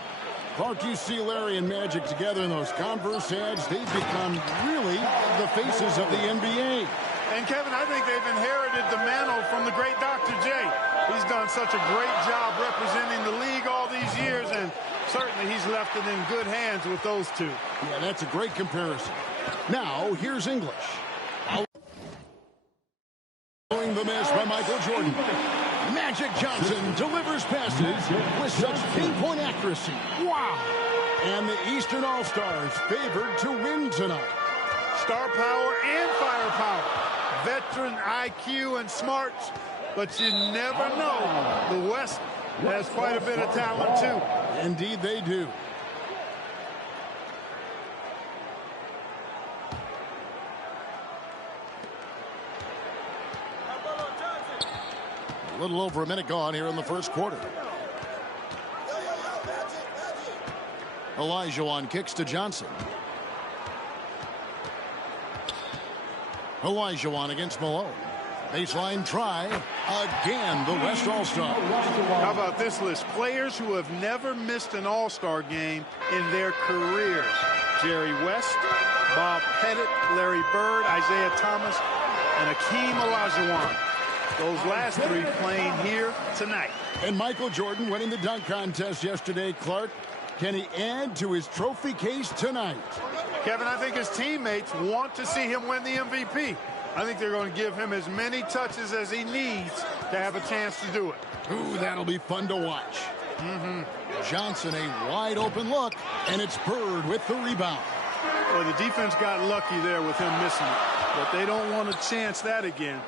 Clark, you see Larry and Magic together in those Converse ads. They've become really the faces of the NBA. And, Kevin, I think they've inherited the mantle from the great Dr. J. He's done such a great job representing the league all these years, and certainly he's left it in good hands with those two. Yeah, that's a great comparison. Now, here's English. Following the miss by Michael Jordan. Magic Johnson delivers passes with such pinpoint accuracy. Wow! And the Eastern All-Stars favored to win tonight. Star power and firepower. Veteran IQ and smarts. But you never know. The West has quite a bit of talent, too. Indeed, they do. A little over a minute gone here in the first quarter. Olajuwon kicks to Johnson. Olajuwon against Malone. Baseline try. Again, the West All-Star. How about this list? Players who have never missed an All-Star game in their careers. Jerry West, Bob Pettit, Larry Bird, Isaiah Thomas, and Hakeem Olajuwon. Those last three playing here tonight. And Michael Jordan winning the dunk contest yesterday. Clark, can he add to his trophy case tonight? Kevin, I think his teammates want to see him win the MVP. I think they're going to give him as many touches as he needs to have a chance to do it. Ooh, that'll be fun to watch. Johnson, a wide open look, and it's Bird with the rebound. Well, the defense got lucky there with him missing it, but they don't want to chance that again.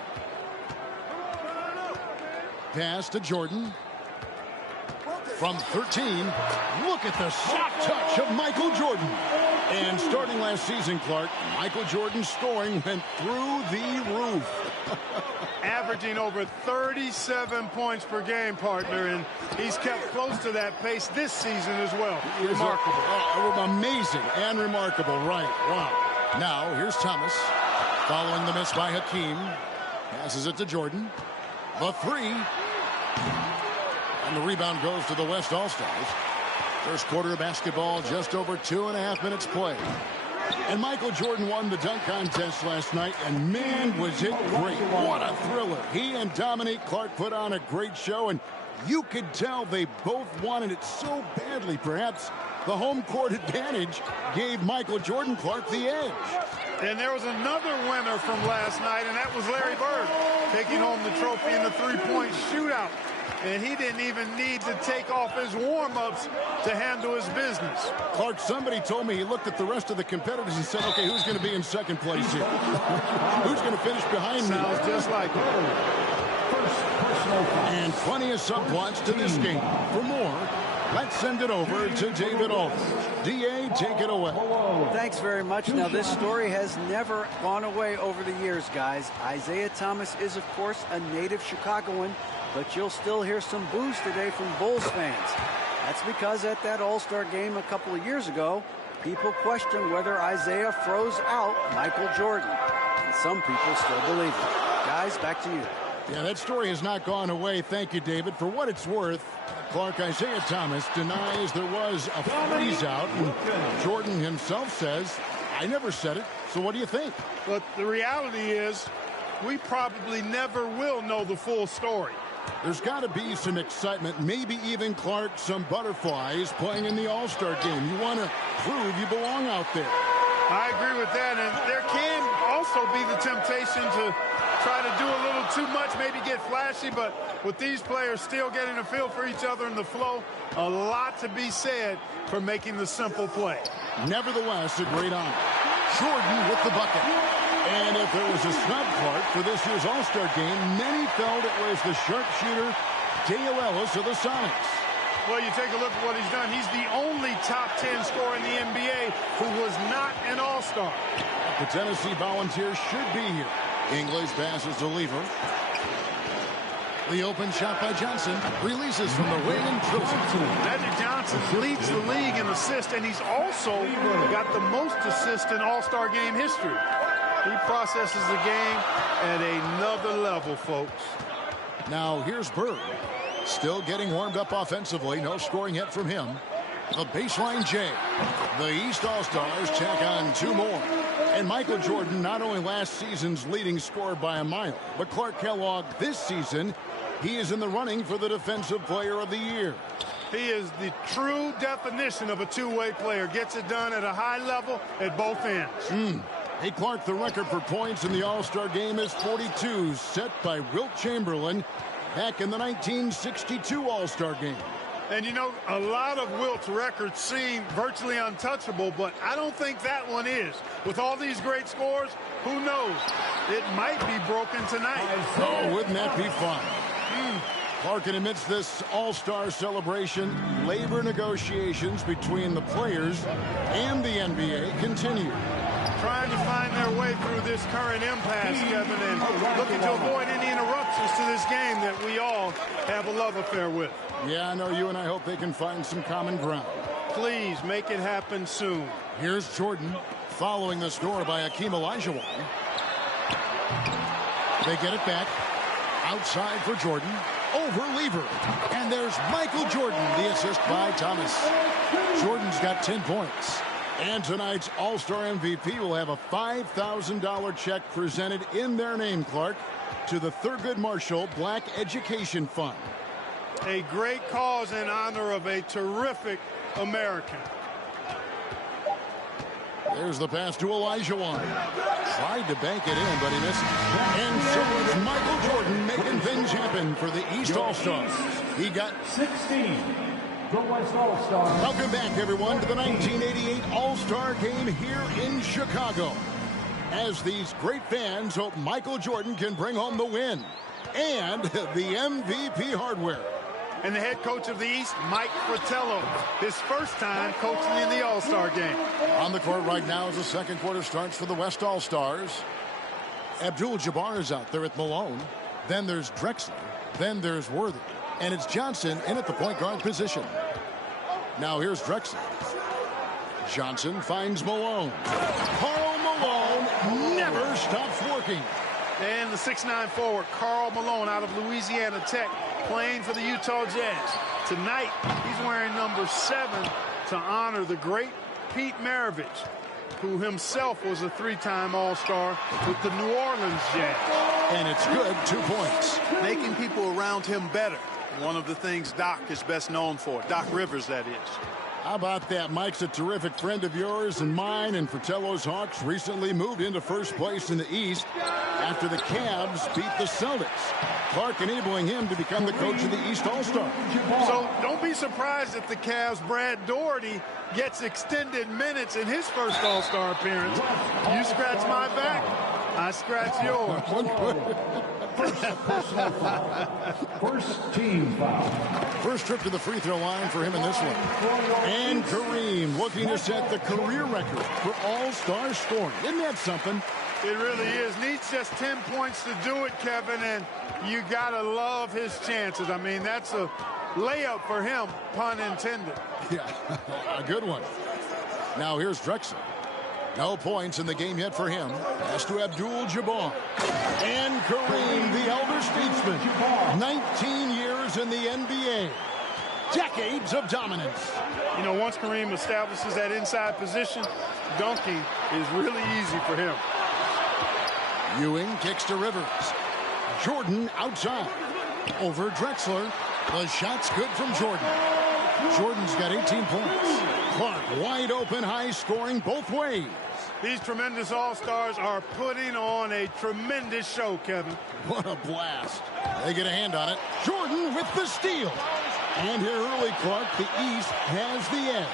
Pass to Jordan. From 13, look at the shot touch of Michael Jordan. And starting last season, Clark, Michael Jordan's scoring went through the roof. Averaging over 37 points per game, partner, and he's kept close to that pace this season as well. Remarkable. Amazing and remarkable, right. Wow. Now, here's Thomas. Following the miss by Hakeem. Passes it to Jordan. The three. And the rebound goes to the West All-Stars. First quarter of basketball, just over 2.5 minutes played. And Michael Jordan won the dunk contest last night, and man, was it great. What a thriller. He and Dominique Clark put on a great show, and you could tell they both wanted it so badly. Perhaps the home court advantage gave Michael Jordan Clark the edge. And there was another winner from last night, and that was Larry Bird, taking home the trophy in the three-point shootout. And he didn't even need to take off his warm-ups to handle his business. Clark, somebody told me he looked at the rest of the competitors and said, okay, who's going to be in second place here? Who's going to finish behind me? Sounds just like it. And plenty of subplots to this game. For more, let's send it over to David Aldridge. D.A., take it away. Thanks very much. Now, this story has never gone away over the years, guys. Isaiah Thomas is, of course, a native Chicagoan, but you'll still hear some boos today from Bulls fans. That's because at that All-Star game a couple of years ago, people questioned whether Isaiah froze out Michael Jordan. And some people still believe it. Guys, back to you. Yeah, that story has not gone away. Thank you, David. For what it's worth, Clark, Isaiah Thomas denies there was a freeze out. And Jordan himself says, I never said it. So what do you think? But the reality is, we probably never will know the full story. There's got to be some excitement, maybe even, Clark, some butterflies playing in the All-Star game. You want to prove you belong out there. I agree with that, and there can also be the temptation to try to do a little too much, maybe get flashy, but with these players still getting a feel for each other in the flow, a lot to be said for making the simple play. Nevertheless, a great honor. Jordan with the bucket. And if there was a snub, Clark, for this year's All-Star game, many felt it was the sharpshooter Dale Ellis of the Sonics. Well, you take a look at what he's done. He's the only top 10 scorer in the NBA who was not an All-Star. The Tennessee Volunteers should be here. Ingles passes to Lever. The open shot by Johnson releases from the wing and drills it. Magic Johnson leads the league in assists, and he's also got the most assists in All-Star game history. He processes the game at another level, folks. Now here's Bird. Still getting warmed up offensively. No scoring yet from him. The baseline J. The East All-Stars tack on two more. And Michael Jordan, not only last season's leading scorer by a mile, but Clark Kellogg this season, he is in the running for the Defensive Player of the Year. He is the true definition of a two-way player. Gets it done at a high level at both ends. Hey, Clark, the record for points in the All-Star game is 42, set by Wilt Chamberlain back in the 1962 All-Star game. And, you know, a lot of Wilt's records seem virtually untouchable, but I don't think that one is. With all these great scores, who knows? It might be broken tonight. Oh, wouldn't that be fun? Clark, amidst this All-Star celebration, labor negotiations between the players and the NBA continue. Trying to find their way through this current impasse, Kevin, and looking to avoid any interruptions to this game that we all have a love affair with. Yeah, I know you and I hope they can find some common ground. Please make it happen soon. Here's Jordan following the score by Hakeem Olajuwon. They get it back. Outside for Jordan. Over Lever. And there's Michael Jordan, the assist by Thomas. Jordan's got 10 points. And tonight's All-Star MVP will have a $5,000 check presented in their name, Clark, to the Thurgood Marshall Black Education Fund. A great cause in honor of a terrific American. There's the pass to Olajuwon. Tried to bank it in, but he missed. And so it's Michael Jordan making things happen for the East All-Stars. He got 16. The West All-Stars. Welcome back, everyone, to the 1988 All-Star Game here in Chicago. As these great fans hope Michael Jordan can bring home the win and the MVP hardware. And the head coach of the East, Mike Fratello, his first time coaching in the All-Star Game. On the court right now as the second quarter starts for the West All-Stars. Abdul-Jabbar is out there at Malone. Then there's Drexler. Then there's Worthy. And it's Johnson in at the point guard position. Now here's Drexler. Johnson finds Malone. Karl Malone never stops working. And the 6'9" forward, Karl Malone out of Louisiana Tech, playing for the Utah Jazz. Tonight, he's wearing number 7 to honor the great Pete Maravich, who himself was a 3-time All-Star with the New Orleans Jazz. And it's good, 2 points. Making people around him better. One of the things Doc is best known for. Doc Rivers, that is. How about that? Mike's a terrific friend of yours and mine, and Fratello's Hawks recently moved into first place in the East after the Cavs beat the Celtics. Clark enabling him to become the coach of the East All-Star. So don't be surprised if the Cavs' Brad Daugherty gets extended minutes in his first All-Star appearance. You scratch my back, I scratch yours. First team foul. First trip to the free throw line for him in this one. And Kareem looking to set the career record for all-star scoring. Isn't that something? It really is. Needs just 10 points to do it, Kevin, and you gotta love his chances. I mean, that's a layup for him, pun intended. Yeah, a good one. Now here's Drexler. No points in the game yet for him. Pass to Abdul-Jabbar. And Kareem, the elder statesman. 19 years in the NBA. Decades of dominance. You know, once Kareem establishes that inside position, dunking is really easy for him. Ewing kicks to Rivers. Jordan outside. Over Drexler. The shot's good from Jordan. Jordan's got 18 points. Clark wide open, high scoring both ways. These tremendous All-Stars are putting on a tremendous show, Kevin. What a blast. They get a hand on it. Jordan with the steal. And here early, Clark, the East has the edge.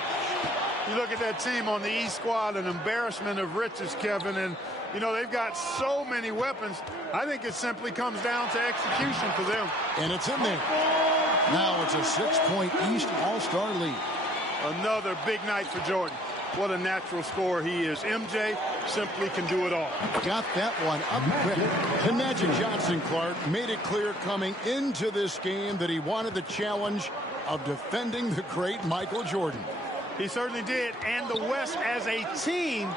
You look at that team on the East squad, an embarrassment of riches, Kevin, and you know, they've got so many weapons. I think it simply comes down to execution for them. And it's in there. Now it's a 6-point East All-Star lead. Another big night for Jordan. What a natural scorer he is. MJ simply can do it all. Got that one up quick. And Magic Johnson, Clark, made it clear coming into this game that he wanted the challenge of defending the great Michael Jordan. He certainly did, and the West as a team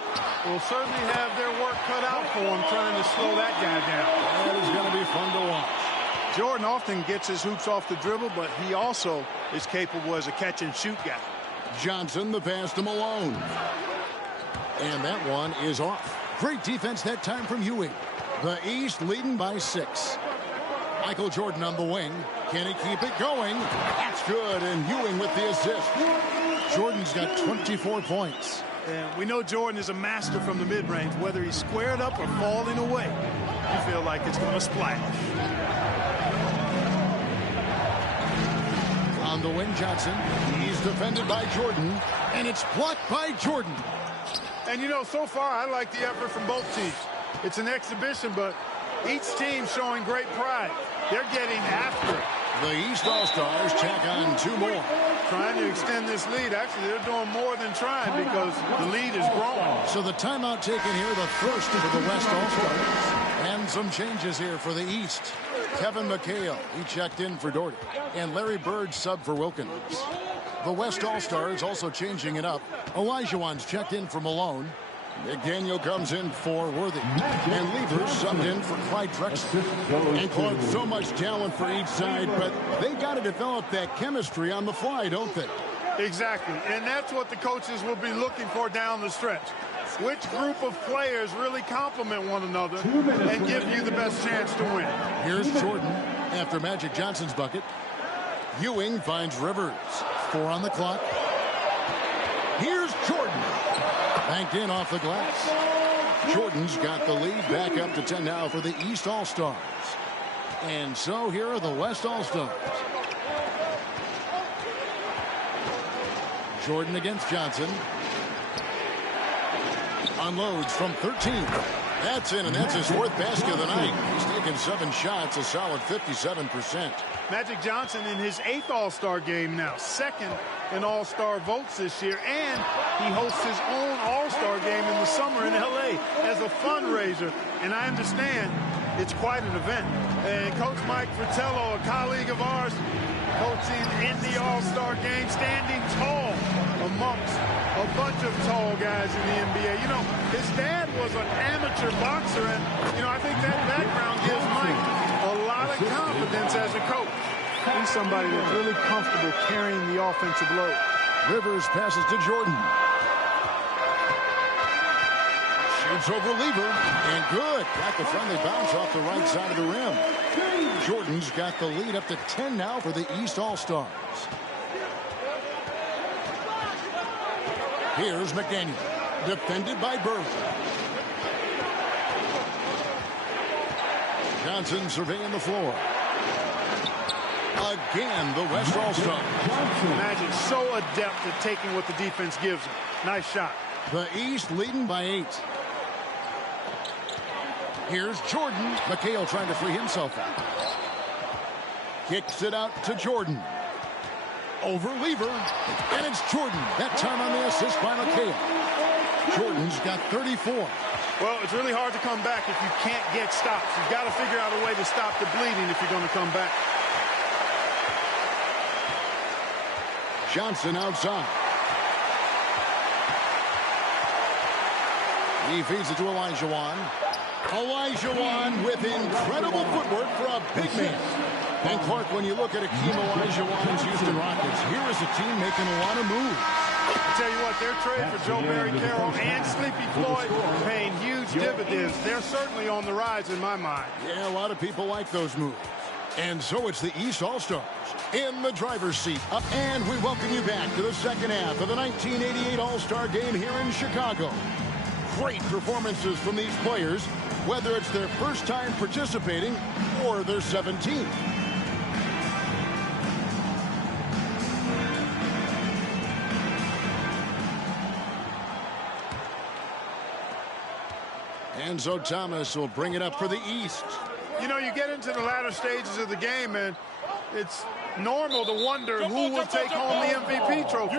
will certainly have their work cut out for him trying to slow that guy down. That is going to be fun to watch. Jordan often gets his hoops off the dribble, but he also is capable as a catch-and-shoot guy. Johnson, the pass to Malone. And that one is off. Great defense that time from Ewing. The East leading by 6. Michael Jordan on the wing. Can he keep it going? That's good, and Ewing with the assist. Jordan's got 24 points. And we know Jordan is a master from the mid-range. Whether he's squared up or falling away, you feel like it's going to splash. On the wing, Johnson. He's defended by Jordan, and it's blocked by Jordan. And, you know, so far, I like the effort from both teams. It's an exhibition, but each team showing great pride. They're getting after it. The East All-Stars tack on 2 more. Trying to extend this lead. Actually, they're doing more than trying because the lead is growing. So the timeout taken here, the first for the West All-Stars. And some changes here for the East. Kevin McHale, he checked in for Daugherty. And Larry Bird sub for Wilkins. The West All-Stars also changing it up. Olajuwon's checked in for Malone. McDaniel comes in for Worthy. And Lever subbed in for Clyde Drexler. And Clark, so much talent for each side, but they got to develop that chemistry on the fly, don't they? Exactly, and that's what the coaches will be looking for down the stretch. Which group of players really complement one another and give you the best chance to win? Here's Jordan after Magic Johnson's bucket. Ewing finds Rivers. 4 on the clock. Here's Jordan. Banked in off the glass. Jordan's got the lead back up to 10 now for the East All-Stars. And so here are the West All-Stars. Jordan against Johnson. Unloads from 13. That's in, and that's his 4th basket of the night. He's taken 7 shots, a solid 57%. Magic Johnson in his 8th All-Star game now, 2nd in All-Star votes this year, and he hosts his own All-Star game in the summer in L.A. as a fundraiser. And I understand it's quite an event. And Coach Mike Fratello, a colleague of ours, coaching in the All-Star game, standing tall amongst a bunch of tall guys in the NBA. You know, his dad was an amateur boxer, and, you know, I think that background gives Mike a lot of confidence as a coach. He's somebody that's really comfortable carrying the offensive load. Rivers passes to Jordan. Shoots over Lever, and good. Got the friendly bounce off the right side of the rim. Jordan's got the lead up to 10 now for the East All-Stars. Here's McDaniel, defended by Bird. Johnson surveying the floor. Again, the West All-Star. Magic so adept at taking what the defense gives him. Nice shot. The East leading by 8. Here's Jordan. McHale trying to free himself out. Kicks it out to Jordan. Over Lever. And it's Jordan. That time on the assist by McHale. Jordan's got 34. Well, it's really hard to come back if you can't get stops. You've got to figure out a way to stop the bleeding if you're going to come back. Johnson outside. He feeds it to Olajuwon. Olajuwon with incredible footwork for a big man. And Clark, when you look at Akeem Olajuwon's Houston Rockets, here is a team making a lot of moves. I tell you what, their trade for Joe Barry Carroll and Sleepy Floyd paying huge dividends. They're certainly on the rise in my mind. Yeah, a lot of people like those moves. And so it's the East All-Stars in the driver's seat. And we welcome you back to the second half of the 1988 All-Star Game here in Chicago. Great performances from these players, whether it's their first time participating or their 17th. Enzo Thomas will bring it up for the East. You know, you get into the latter stages of the game, and it's normal to wonder who will take home the MVP trophy.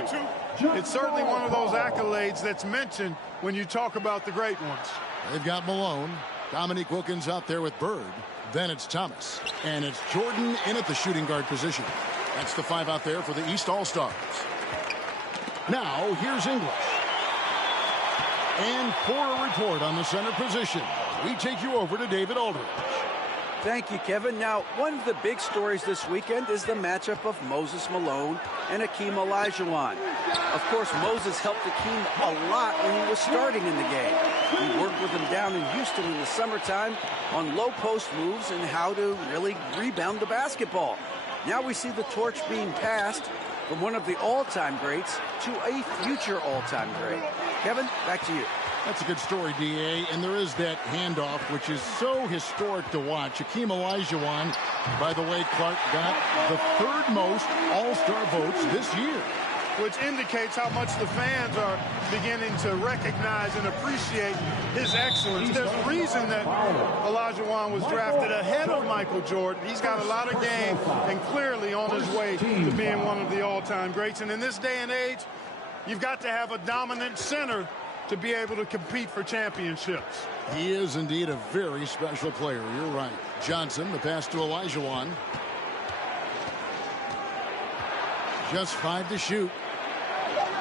It's certainly one of those accolades that's mentioned when you talk about the great ones. They've got Malone. Dominique Wilkins out there with Bird. Then it's Thomas. And it's Jordan in at the shooting guard position. That's the 5 out there for the East All-Stars. Now, here's English. And for a report on the center position, we take you over to David Aldridge. Thank you, Kevin. Now, one of the big stories this weekend is the matchup of Moses Malone and Akeem Olajuwon. Of course, Moses helped Akeem a lot when he was starting in the game. He worked with him down in Houston in the summertime on low post moves and how to really rebound the basketball. Now we see the torch being passed from one of the all-time greats to a future all-time great. Kevin, back to you. That's a good story, D.A., and there is that handoff, which is so historic to watch. Akeem Olajuwon, by the way, Clark, got the 3rd most All-Star votes this year. Which indicates how much the fans are beginning to recognize and appreciate his excellence. There's a reason that Olajuwon was drafted ahead of Michael Jordan. He's got a lot of game and clearly on his way to being one of the all-time greats. And in this day and age, you've got to have a dominant center to be able to compete for championships. He is indeed a very special player. You're right. Johnson, the pass to Olajuwon. Just 5 to shoot.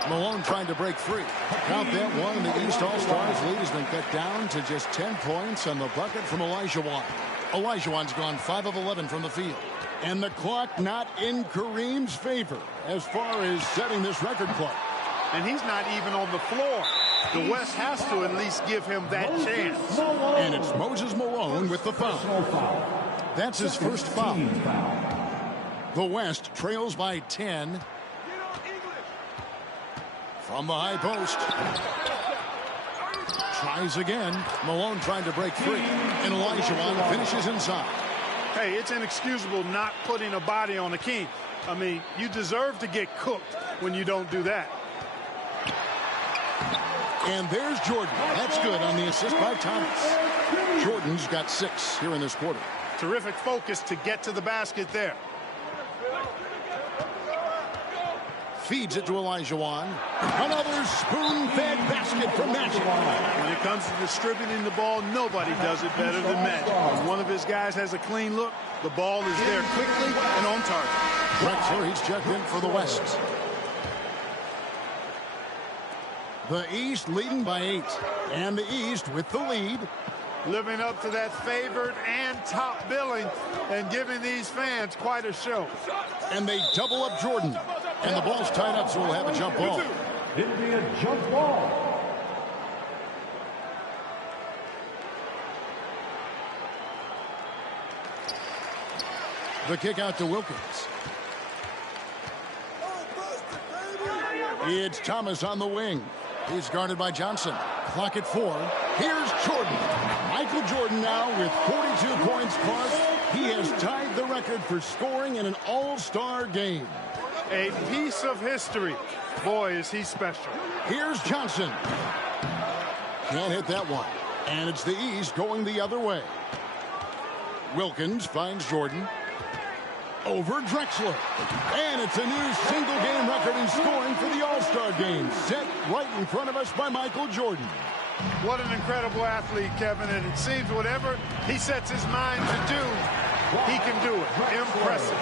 Malone trying to break free. Count that one, and the East All-Stars lead has been cut down to just 10 points on the bucket from Olajuwon. Olajuwon's gone 5 of 11 from the field. And the clock not in Kareem's favor as far as setting this record clock. And he's not even on the floor. The West has to at least give him that chance. And it's Moses Malone with the foul. That's his first foul. The West trails by 10. From the high post. Tries again. Malone trying to break free. And Olajuwon finishes inside. Hey, it's inexcusable not putting a body on the king. I mean, you deserve to get cooked when you don't do that. And there's Jordan. That's good on the assist by Thomas. Jordan's got 6 here in this quarter. Terrific focus to get to the basket there. Feeds it to Olajuwon. Another spoon-fed basket from Magic. When it comes to distributing the ball, nobody does it better than Magic. When one of his guys has a clean look, the ball is there quickly and on target. Drexler, he's checked in for the West. The East leading by 8. And the East with the lead. Living up to that favored and top billing and giving these fans quite a show. And they double up Jordan. And the ball's tied up, so we'll have a jump ball. It'll be a jump ball. The kick out to Wilkins. It's Thomas on the wing. He's guarded by Johnson. Clock at 4. Here's Jordan. Michael Jordan now with 42 points plus. He has tied the record for scoring in an all-star game. A piece of history. Boy, is he special. Here's Johnson. Can't hit that one. And it's the East going the other way. Wilkins finds Jordan. Over Drexler. And it's a new single-game record in scoring for the All-Star game. Set right in front of us by Michael Jordan. What an incredible athlete, Kevin. And it seems whatever he sets his mind to do, he can do it. Impressive.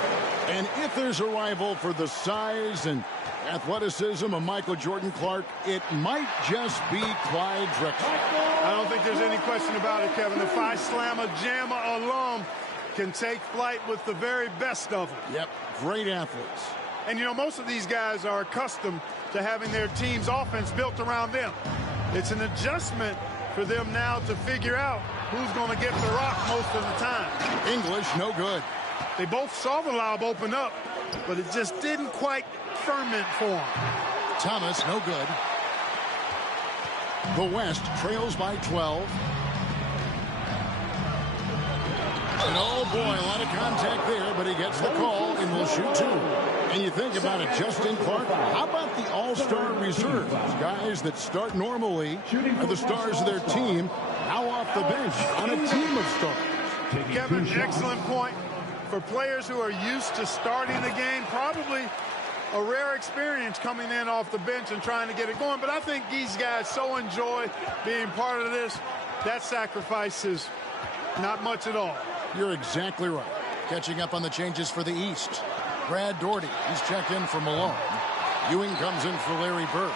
And if there's a rival for the size and athleticism of Michael Jordan Clark, it might just be Clyde Drexler. I don't think there's any question about it, Kevin. The Phi Slamma Jamma alum can take flight with the very best of them. Yep, great athletes. And, you know, most of these guys are accustomed to having their team's offense built around them. It's an adjustment for them now to figure out who's going to get the rock most of the time. English, no good. They both saw the lob open up, but it just didn't quite ferment for them. Thomas, no good. The West trails by 12. And oh boy, a lot of contact there, but he gets the call and will shoot 2. And you think about it, Justin Clark, how about the all-star reserves? Guys that start normally are the stars of their team, now off the bench on a team of stars. Kevin, excellent point. For players who are used to starting the game, probably a rare experience coming in off the bench and trying to get it going. But I think these guys so enjoy being part of this, that sacrifice is not much at all. You're exactly right. Catching up on the changes for the East. Brad Daugherty, he's checked in for Malone. Ewing comes in for Larry Bird.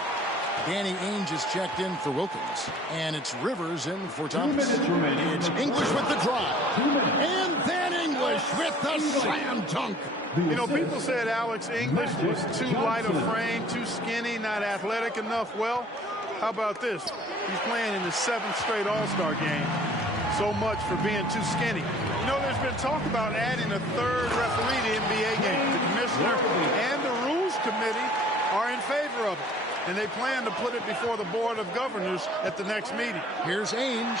Danny Ainge is checked in for Wilkins. And it's Rivers in for Thomas. It's English with the drive. And then English with the slam dunk. You know, people said Alex English was too light a frame, too skinny, not athletic enough. Well, how about this? He's playing in his 7th straight All-Star game. So much for being too skinny. You know, there's been talk about adding a 3rd referee to NBA games. The commissioner and the rules committee are in favor of it. And they plan to put it before the Board of Governors at the next meeting. Here's Ainge,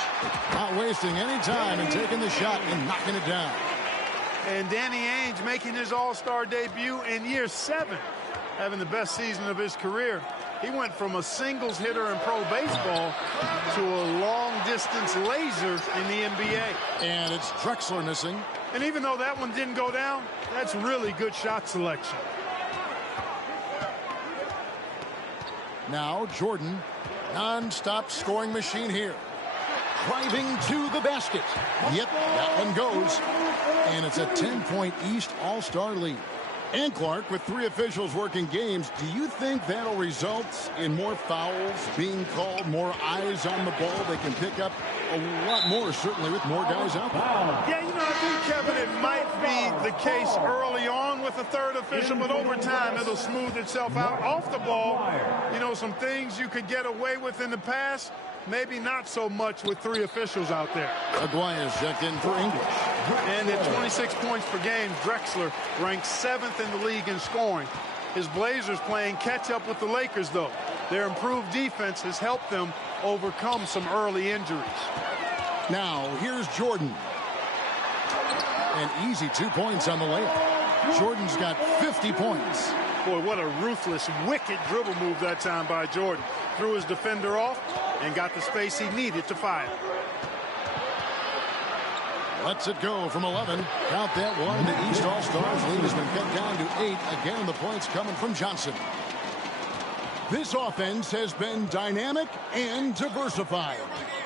not wasting any time and taking the shot and knocking it down. And Danny Ainge making his All-Star debut in year 7, having the best season of his career. He went from a singles hitter in pro baseball to a long-distance laser in the NBA. And it's Drexler missing. And even though that one didn't go down, that's really good shot selection. Now Jordan, non-stop scoring machine here. Driving to the basket. Yep, that one goes. And it's a 10-point East All-Star lead. And Clark, with 3 officials working games, do you think that'll result in more fouls being called, more eyes on the ball? They can pick up a lot more, certainly, with more guys out there. Yeah, you know, I think, Kevin, it might be the case early on with the 3rd official, but over time, it'll smooth itself out. Off the ball, you know, some things you could get away with in the past, maybe not so much with 3 officials out there. Aguirre is checked in for English. And at 26 points per game, Drexler ranks 7th in the league in scoring. His Blazers playing catch-up with the Lakers, though. Their improved defense has helped them overcome some early injuries. Now, here's Jordan. An easy 2 points on the layup. Jordan's got 50 points. Boy, what a ruthless, wicked dribble move that time by Jordan. Threw his defender off and got the space he needed to fire. Lets it go from 11. Count that one. The East All-Stars lead has been cut down to 8. Again, the points coming from Johnson. This offense has been dynamic and diversified.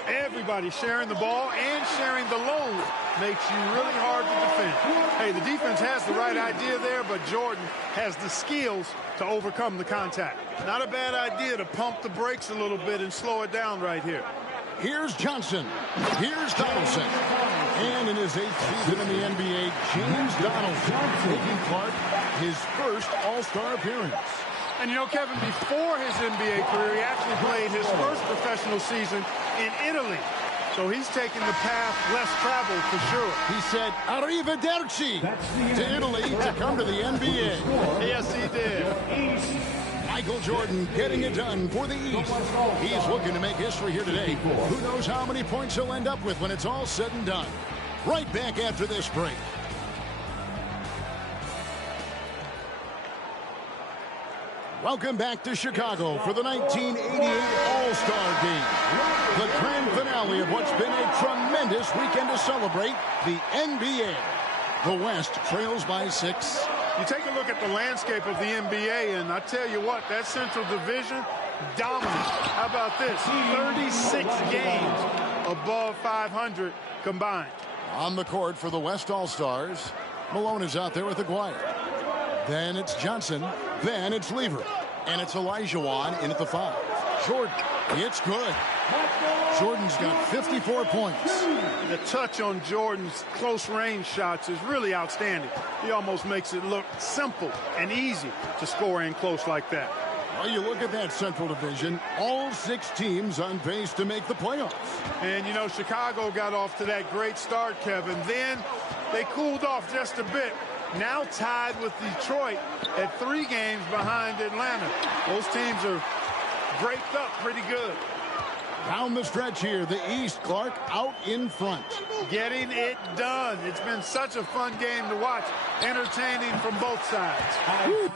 Everybody sharing the ball and sharing the load makes you really hard to defend. Hey, the defense has the right idea there, but Jordan has the skills to overcome the contact. Not a bad idea to pump the brakes a little bit and slow it down right here. Here's Johnson. Here's Donaldson. And in his 8th season in the NBA, James Donaldson making Clark his first All-Star appearance. And you know, Kevin, before his NBA career, he actually played his first professional season in Italy. So he's taking the path less traveled for sure. He said, arrivederci to Italy to come to the NBA. Yes, he did. Michael Jordan getting it done for the East. He's looking to make history here today. Who knows how many points he'll end up with when it's all said and done. Right back after this break. Welcome back to Chicago for the 1988 All-Star Game. The grand finale of what's been a tremendous weekend to celebrate the NBA. The West trails by 6. You take a look at the landscape of the NBA, and I tell you what, that Central Division, dominant. How about this? 36 games above 500 combined. On the court for the West All-Stars, Malone is out there with Aguirre. Then it's Johnson. Then it's Lever. And it's Olajuwon in at the 5. Jordan, it's good. Jordan's got 54 points. The touch on Jordan's close-range shots is really outstanding. He almost makes it look simple and easy to score in close like that. Well, you look at that Central Division, all 6 teams on pace to make the playoffs. And, you know, Chicago got off to that great start, Kevin. Then they cooled off just a bit. Now tied with Detroit at 3 games behind Atlanta. Those teams are draped up pretty good. Down the stretch here, the East, Clark out in front. Getting it done. It's been such a fun game to watch. Entertaining from both sides. Woo.